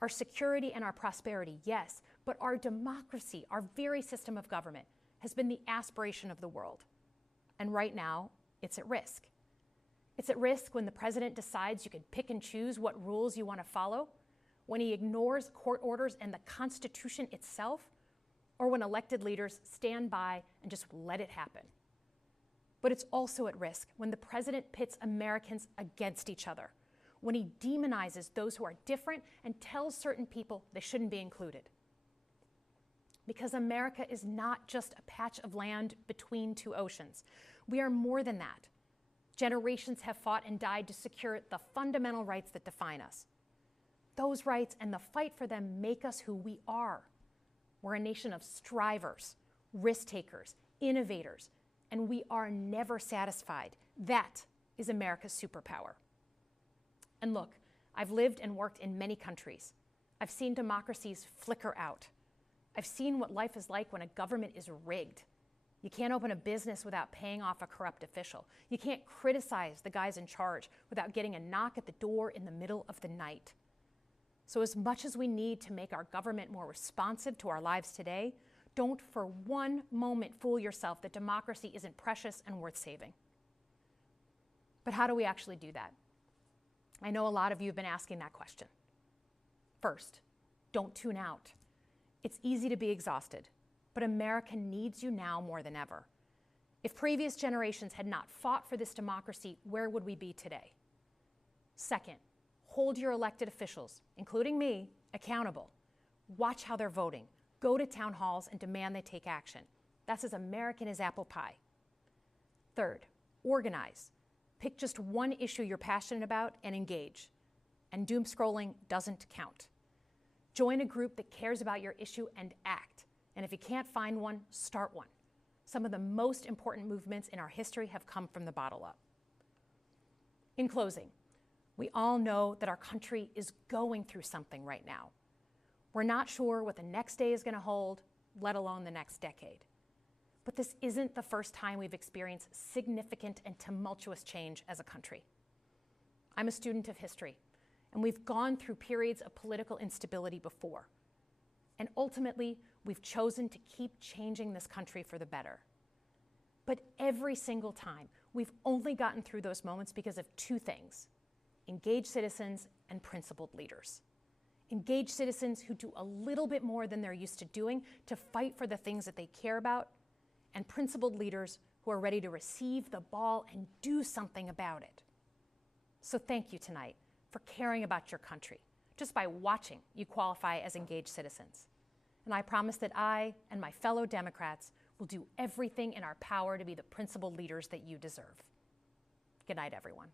Our security and our prosperity, yes, but our democracy, our very system of government, has been the aspiration of the world. And right now, it's at risk. It's at risk when the president decides you can pick and choose what rules you want to follow, when he ignores court orders and the Constitution itself, or when elected leaders stand by and just let it happen. But it's also at risk when the president pits Americans against each other, when he demonizes those who are different and tells certain people they shouldn't be included. Because America is not just a patch of land between two oceans. We are more than that. Generations have fought and died to secure the fundamental rights that define us. Those rights and the fight for them make us who we are. We're a nation of strivers, risk takers, innovators, and we are never satisfied. That is America's superpower. And look, I've lived and worked in many countries. I've seen democracies flicker out. I've seen what life is like when a government is rigged. You can't open a business without paying off a corrupt official. You can't criticize the guys in charge without getting a knock at the door in the middle of the night. So as much as we need to make our government more responsive to our lives today, don't for one moment fool yourself that democracy isn't precious and worth saving. But how do we actually do that? I know a lot of you have been asking that question. First, don't tune out. It's easy to be exhausted, but America needs you now more than ever. If previous generations had not fought for this democracy, where would we be today? Second, hold your elected officials, including me, accountable. Watch how they're voting. Go to town halls and demand they take action. That's as American as apple pie. Third, organize. Pick just one issue you're passionate about and engage. And doom scrolling doesn't count. Join a group that cares about your issue and act. And if you can't find one, start one. Some of the most important movements in our history have come from the bottom up. In closing, we all know that our country is going through something right now. We're not sure what the next day is going to hold, let alone the next decade. But this isn't the first time we've experienced significant and tumultuous change as a country. I'm a student of history, and we've gone through periods of political instability before. And ultimately, we've chosen to keep changing this country for the better. But every single time, we've only gotten through those moments because of two things: engaged citizens and principled leaders. Engaged citizens who do a little bit more than they're used to doing to fight for the things that they care about, and principled leaders who are ready to receive the ball and do something about it. So thank you tonight for caring about your country. Just by watching, you qualify as engaged citizens. And I promise that I and my fellow Democrats will do everything in our power to be the principled leaders that you deserve. Good night, everyone.